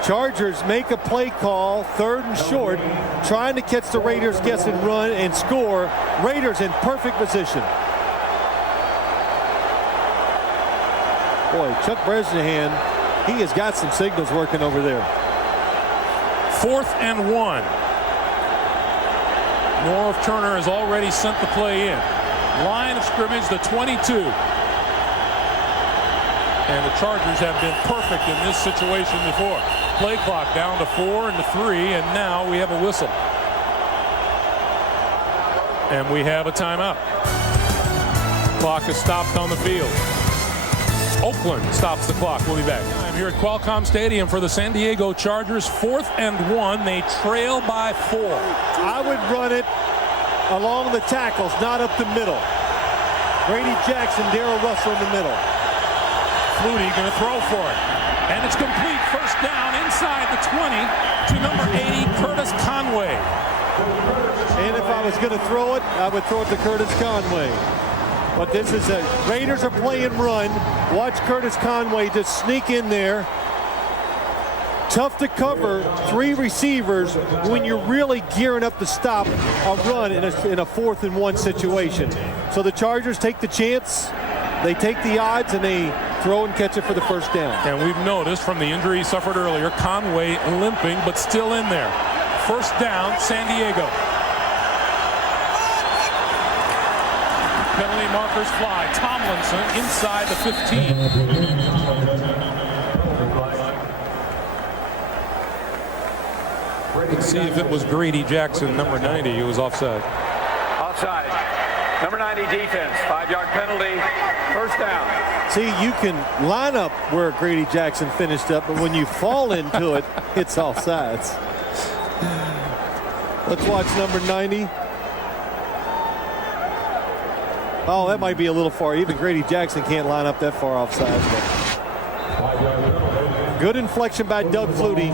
Chargers make a play call, 3rd and short, trying to catch the Raiders guessing run and score. Raiders in perfect position. Boy, Chuck Bresnahan, he has got some signals working over there. 4th and 1. Norv Turner has already sent the play in. Line of scrimmage, the 22. And the Chargers have been perfect in this situation before. Play clock down to 4 and to 3, and now we have a whistle. And we have a timeout. Clock is stopped on the field. Oakland stops the clock. We'll be back. I'm here at Qualcomm Stadium for the San Diego Chargers. 4th and 1. They trail by 4. I would run it along the tackles, not up the middle. Grady Jackson, Darrell Russell in the middle. Flutie going to throw for it. And it's complete. First down inside the 20 to number 80, Curtis Conway. And if I was going to throw it, I would throw it to Curtis Conway. But this is Raiders are playing run. Watch Curtis Conway just sneak in there. Tough to cover 3 receivers when you're really gearing up to stop a run in a 4th and 1 situation. So the Chargers take the chance. They take the odds and they throw and catch it for the first down. And we've noticed from the injury he suffered earlier, Conway limping but still in there. First down, San Diego. Penalty markers fly. Tomlinson inside the 15. Let's see if it was Grady Jackson, number 90, who was offside. Offside. Number 90 defense. 5-yard penalty. First down. See, you can line up where Grady Jackson finished up, but when you fall into it, it's offsides. Let's watch number 90. Oh, that might be a little far. Even Grady Jackson can't line up that far offsides. Good inflection by Doug Flutie.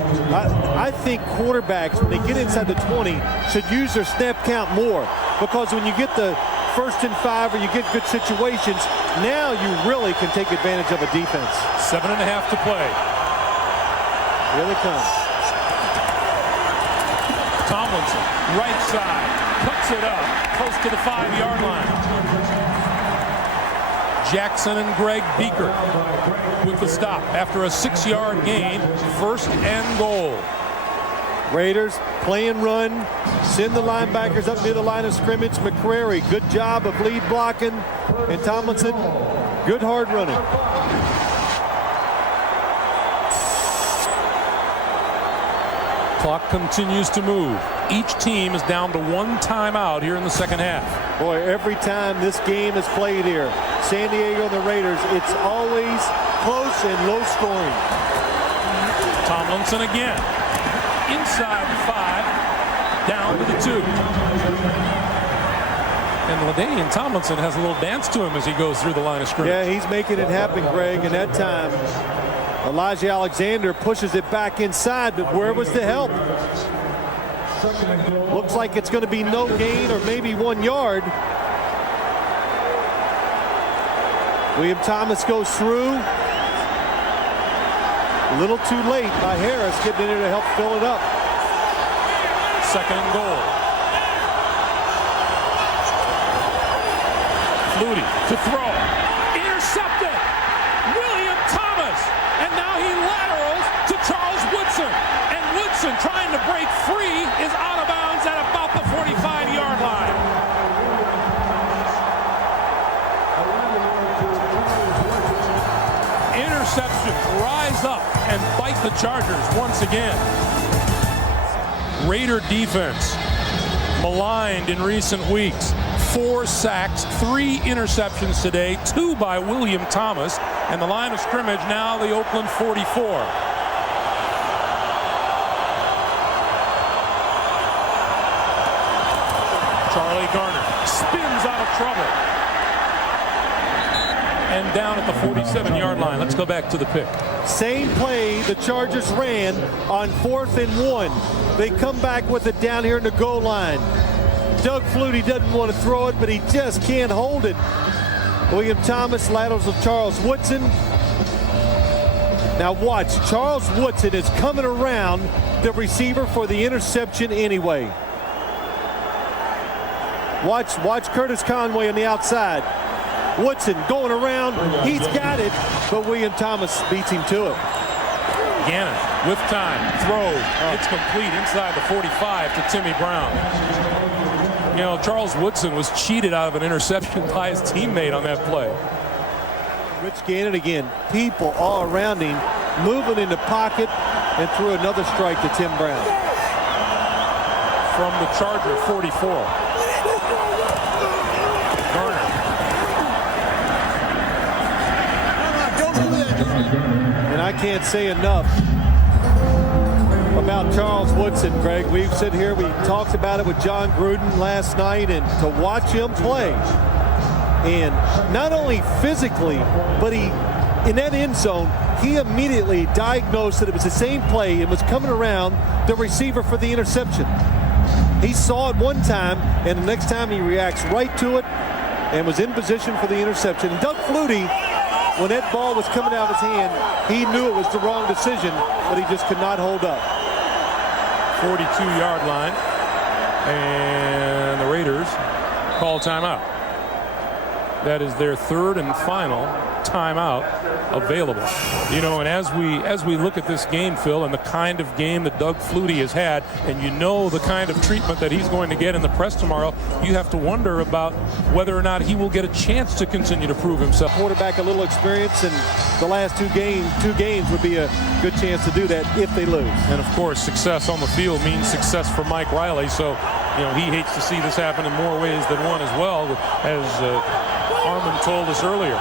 I think quarterbacks, when they get inside the 20, should use their snap count more, because when you get the 1st and 5 or you get good situations, now you really can take advantage of a defense. 7.5 to play. Here they come. Tomlinson, right side, cuts it up, close to the 5-yard line. Jackson and Greg Beaker with the stop after a 6-yard gain. 1st and goal. Raiders playing run, send the linebackers up near the line of scrimmage. McCrary, good job of lead blocking, and Tomlinson, good hard running. Clock continues to move. Each team is down to 1 timeout here in the second half. Boy, every time this game is played here, San Diego and the Raiders, it's always close and low scoring. Tomlinson again. Inside the 5, down to the 2. And LaDainian Tomlinson has a little dance to him as he goes through the line of scrimmage. Yeah, he's making it happen, Greg, and that time Elijah Alexander pushes it back inside, but where was the help? Looks like it's going to be no gain or maybe 1 yard. William Thomas goes through. A little too late by Harris getting in there to help fill it up. 2nd and goal. Flutie to throw. Intercepted. William Thomas. And now he laterals to Charles Woodson. And Woodson, trying to break free, is out of bounds at about the 45-yard line. Interceptions rise up and bite the Chargers once again. Raider defense maligned in recent weeks. 4 sacks, 3 interceptions today, 2 by William Thomas, and the line of scrimmage now the Oakland 44. Charlie Garner spins out of trouble. And down at the 47-yard line. Let's go back to the pick. Same play the Chargers ran on 4th and 1. They come back with it down here in the goal line. Doug Flutie doesn't want to throw it, but he just can't hold it. William Thomas laterals with Charles Woodson. Now watch, Charles Woodson is coming around the receiver for the interception anyway. Watch Curtis Conway on the outside. Woodson going around, he's got it, but William Thomas beats him to it. Gannon with time, throws, it's complete inside the 45 to Timmy Brown. You know, Charles Woodson was cheated out of an interception by his teammate on that play. Rich Gannon again, people all around him, moving in the pocket, and threw another strike to Tim Brown. From the Charger 44. Garner. can't say enough about Charles Woodson, Greg. We've sit here, we talked about it with John Gruden last night, and to watch him play, and not only physically, but he, in that end zone, he immediately diagnosed that it was the same play and was coming around the receiver for the interception. He saw it one time, and the next time he reacts right to it and was in position for the interception. And Doug Flutie, when that ball was coming out of his hand, he knew it was the wrong decision, but he just could not hold up. 42-yard line, and the Raiders call timeout. That is their third and final timeout available. You know, and as we look at this game, Phil, and the kind of game that Doug Flutie has had, and you know the kind of treatment that he's going to get in the press tomorrow, you have to wonder about whether or not he will get a chance to continue to prove himself. Quarterback, a little experience, and the last two games would be a good chance to do that if they lose. And of course, success on the field means success for Mike Riley. So, you know, he hates to see this happen in more ways than one as well, as Armin told us earlier.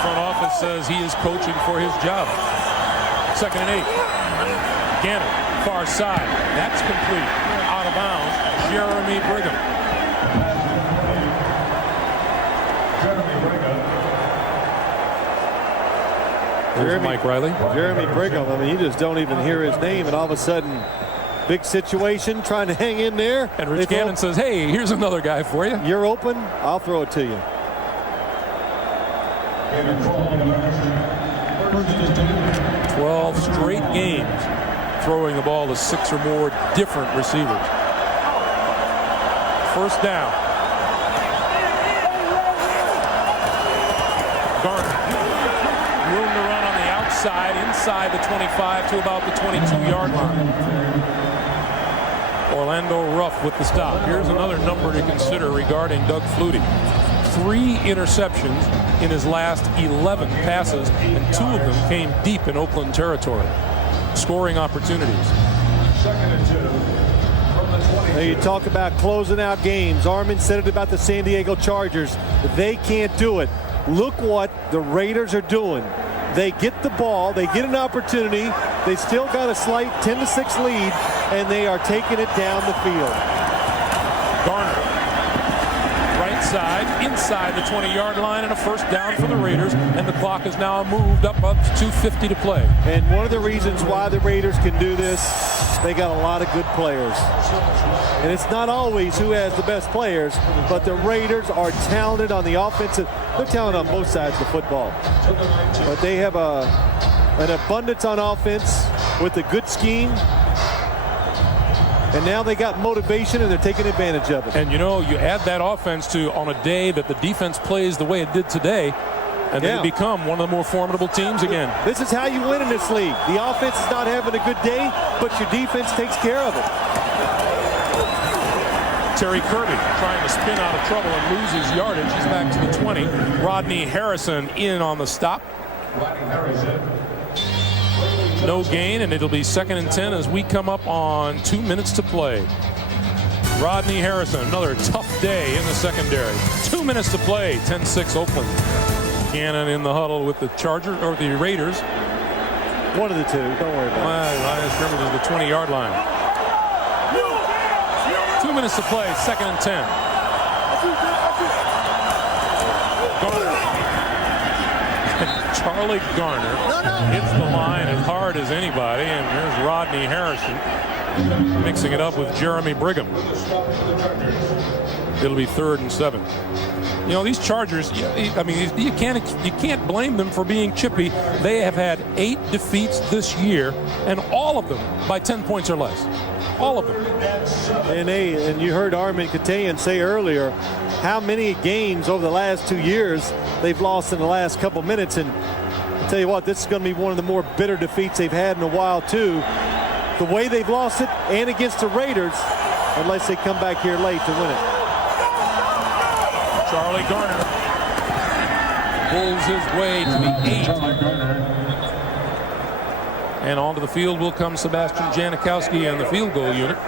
Front office says he is coaching for his job. 2nd and 8. Gannon, far side. That's complete. Out of bounds. Jeremy Brigham. There's Mike Riley. Jeremy Brigham. I mean, you just don't even hear his name, and all of a sudden, big situation, trying to hang in there. And Rich Gannon says, hey, here's another guy for you. You're open, I'll throw it to you. 12 straight games throwing the ball to 6 or more different receivers. First down. Garner. Room to run on the outside, inside the 25 to about the 22-yard line. Orlando Ruff with the stop. Here's another number to consider regarding Doug Flutie. 3 interceptions in his last 11 passes, and 2 of them came deep in Oakland territory. Scoring opportunities. 2nd and 2 from the 20. Now you talk about closing out games. Armin said it about the San Diego Chargers. They can't do it. Look what the Raiders are doing. They get the ball, they get an opportunity, they still got a slight 10-6 lead, and they are taking it down the field. Garner, right side, inside the 20-yard line, and a first down for the Raiders, and the clock has now moved up to 2:50 to play. And one of the reasons why the Raiders can do this, they got a lot of good players. And it's not always who has the best players, but the Raiders are talented on the offensive. They're talented on both sides of the football. But they have an abundance on offense with a good scheme. And now they got motivation, and they're taking advantage of it. And, you know, you add that offense to on a day that the defense plays the way it did today, and they become one of the more formidable teams again. This is how you win in this league. The offense is not having a good day, but your defense takes care of it. Terry Kirby trying to spin out of trouble and lose his yardage. He's back to the 20. Rodney Harrison in on the stop. No gain, and it'll be 2nd and 10 as we come up on 2 minutes to play. Rodney Harrison, another tough day in the secondary. 2 minutes to play, 10-6 Oakland. Gannon in the huddle with the Chargers, or the Raiders. One of the two, don't worry about it. Line of scrimmage is the 20-yard line. 2 minutes to play, 2nd and 10. Garner. Charlie Garner hits the line as hard as anybody, and there's Rodney Harrison mixing it up with Jeremy Brigham. It'll be 3rd and 7. You know, these Chargers, I mean, you can't blame them for being chippy. They have had 8 defeats this year, and all of them by 10 points or less. All of them. And you heard Armin Katayan say earlier how many games over the last 2 years they've lost in the last couple minutes. And I'll tell you what, this is going to be one of the more bitter defeats they've had in a while, too. The way they've lost it, and against the Raiders, unless they come back here late to win it. Charlie Garner pulls his way to the 8. And onto the field will come Sebastian Janikowski and the field goal unit.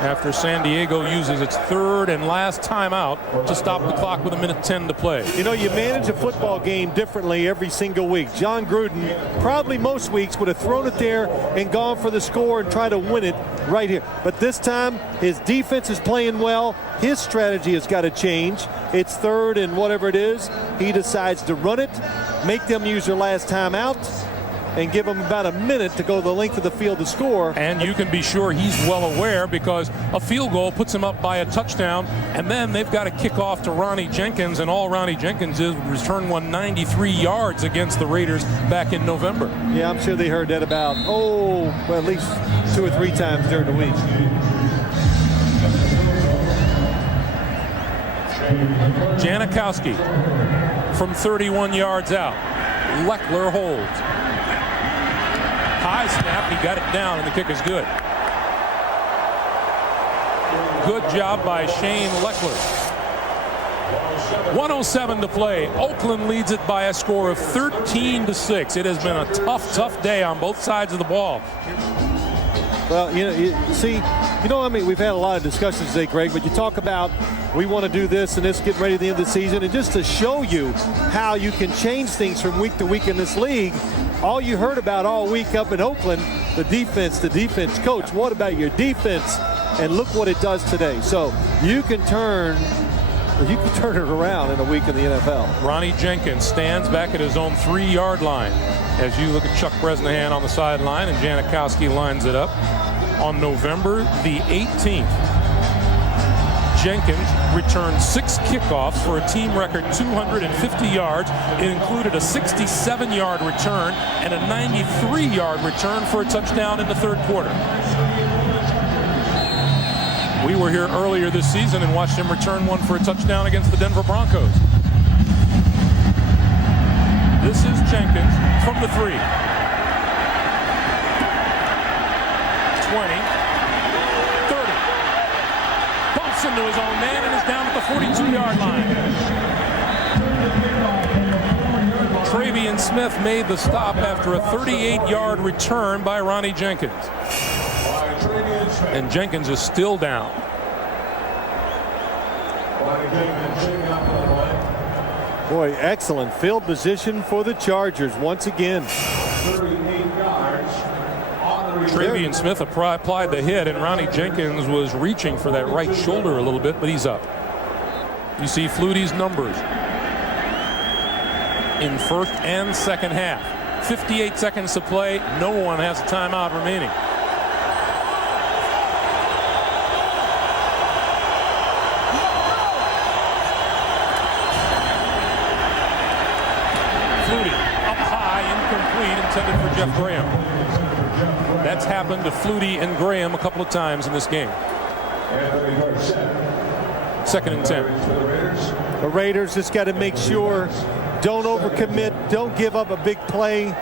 after San Diego uses its third and last timeout to stop the clock with 1:10 to play. You know, you manage a football game differently every single week. John Gruden probably most weeks would have thrown it there and gone for the score and try to win it right here. But this time, his defense is playing well. His strategy has got to change. It's third and whatever it is. He decides to run it, make them use their last timeout, and give them about a minute to go the length of the field to score. And you can be sure he's well aware, because a field goal puts him up by a touchdown, and then they've got to kick off to Ronnie Jenkins, and all Ronnie Jenkins is return 193 yards against the Raiders back in November. Yeah, I'm sure they heard that about, at least 2 or 3 times during the week. Janikowski from 31 yards out. Leckler holds. High snap, he got it down, and the kick is good. Good job by Shane Leckler. 1:07 to play. Oakland leads it by a score of 13-6. It has been a tough day on both sides of the ball. Well, we've had a lot of discussions today, Greg, but you talk about we want to do this and this, getting ready at the end of the season, and just to show you how you can change things from week to week in this league, all you heard about all week up in Oakland, the defense. Coach, what about your defense? And look what it does today. So you can turn it around in a week in the NFL. Ronnie Jenkins stands back at his own 3-yard line as you look at Chuck Bresnahan on the sideline, and Janikowski lines it up. On November the 18th, Jenkins returned 6 kickoffs for a team record 250 yards. It included a 67-yard return and a 93-yard return for a touchdown in the third quarter. We were here earlier this season and watched him return one for a touchdown against the Denver Broncos. This is Jenkins from the 3. 20, 30. Bumps into his own man and is down at the 42-yard line. Travian Smith made the stop after a 38-yard return by Ronnie Jenkins. And Jenkins is still down. Boy, excellent field position for the Chargers once again. 38 yards. Travian Smith applied the hit, and Ronnie Jenkins was reaching for that right shoulder a little bit, but he's up. You see Flutie's numbers in first and second half. 58 seconds to play. No one has a timeout remaining. Flutie up high, incomplete, intended for Jeff Graham. That's happened to Flutie and Graham a couple of times in this game. 2nd and 10. The Raiders just got to make sure, don't overcommit, don't give up a big play.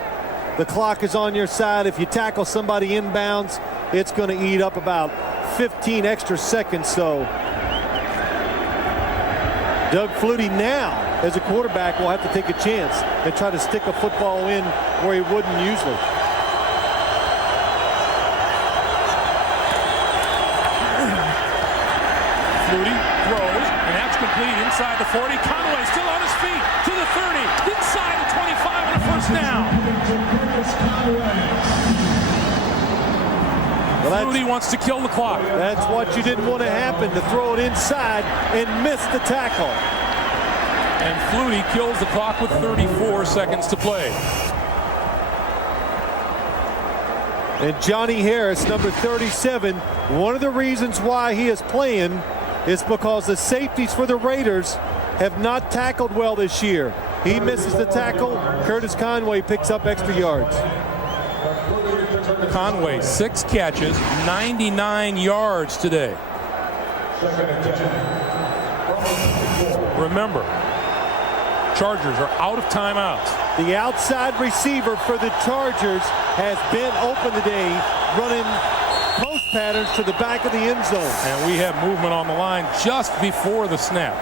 The clock is on your side. If you tackle somebody inbounds, it's going to eat up about 15 extra seconds. So Doug Flutie now, as a quarterback, will have to take a chance and try to stick a football in where he wouldn't usually. Flutie throws, and that's complete inside the 40. Conway still on his feet to the 30, inside the 25, and a first down. Flutie wants to kill the clock. That's what you didn't want to happen, to throw it inside and miss the tackle. And Flutie kills the clock with 34 seconds to play. And Johnny Harris, number 37, one of the reasons why he is playing is because the safeties for the Raiders have not tackled well this year. He misses the tackle. Curtis Conway picks up extra yards. Conway, 6 catches, 99 yards today. Remember, Chargers are out of timeouts. The outside receiver for the Chargers has been open today, running post patterns to the back of the end zone. And we have movement on the line just before the snap.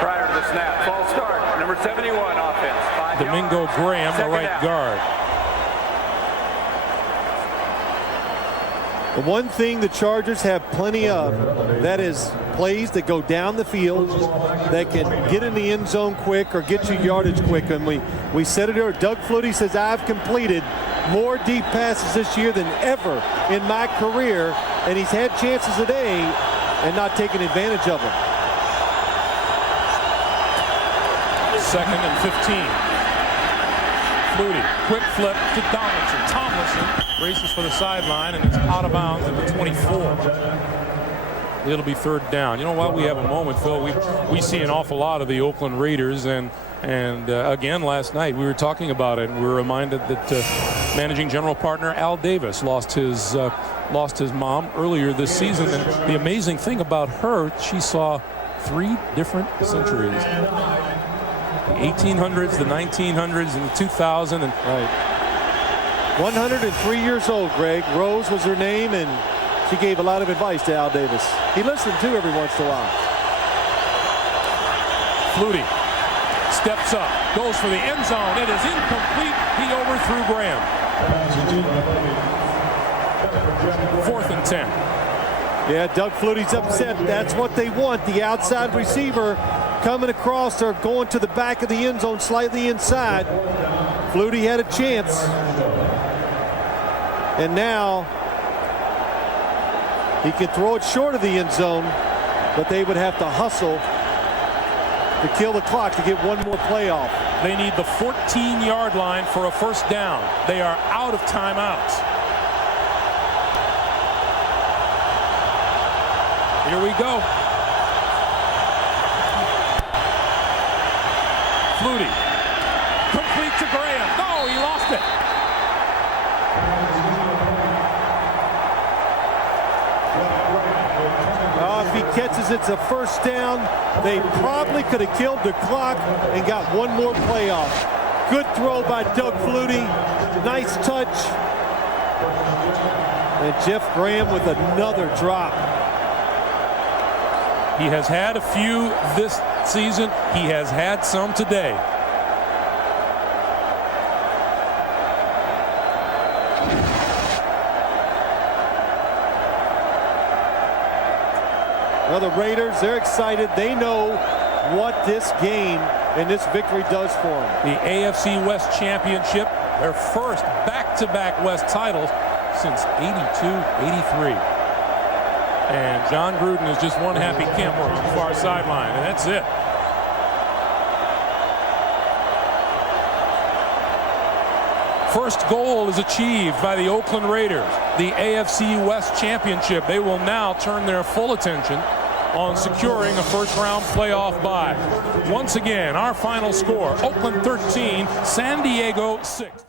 Prior to the snap, false start, number 71 offense. 5 Domingo yards. Graham, the Second right down. guard. The one thing the Chargers have plenty of, that is plays that go down the field that can get in the end zone quick or get you yardage quick. And we said it earlier. Doug Flutie says, I've completed more deep passes this year than ever in my career, and he's had chances today and not taken advantage of them. 2nd and 15. Flutie, quick flip to Tomlinson races for the sideline and is out of bounds at the 24. It'll be 3rd down. You know, while we have a moment, Phil, we see an awful lot of the Oakland Raiders, and again last night we were talking about it. We were reminded that managing general partner Al Davis lost his mom earlier this season, and the amazing thing about her, she saw 3 different centuries. The 1800s, the 1900s, and the 2000. And right. 103 years old, Greg. Rose was her name, and she gave a lot of advice to Al Davis. He listened to every once in a while. Flutie steps up, goes for the end zone. It is incomplete. He overthrew Graham. 4th and 10. Yeah, Doug Flutie's upset. That's what they want. The outside receiver coming across or going to the back of the end zone, slightly inside. Flutie had a chance. And now he can throw it short of the end zone, but they would have to hustle to kill the clock to get one more play off. They need the 14-yard line for a 1st down. They are out of timeouts. Here we go. Flutie. Complete to Graham. No, he lost it. If he catches it's a 1st down. They probably could have killed the clock and got one more play off. Good throw by Doug Flutie. Nice touch. And Jeff Graham with another drop. He has had a few this season. He has had some today. Well, the Raiders, they're excited. They know what this game and this victory does for them. The AFC West Championship, their first back-to-back West titles since 82-83. And John Gruden is just one happy camper on the far sideline, and that's it. First goal is achieved by the Oakland Raiders, the AFC West Championship. They will now turn their full attention on securing a 1st-round playoff bye. Once again, our final score, Oakland 13, San Diego 6.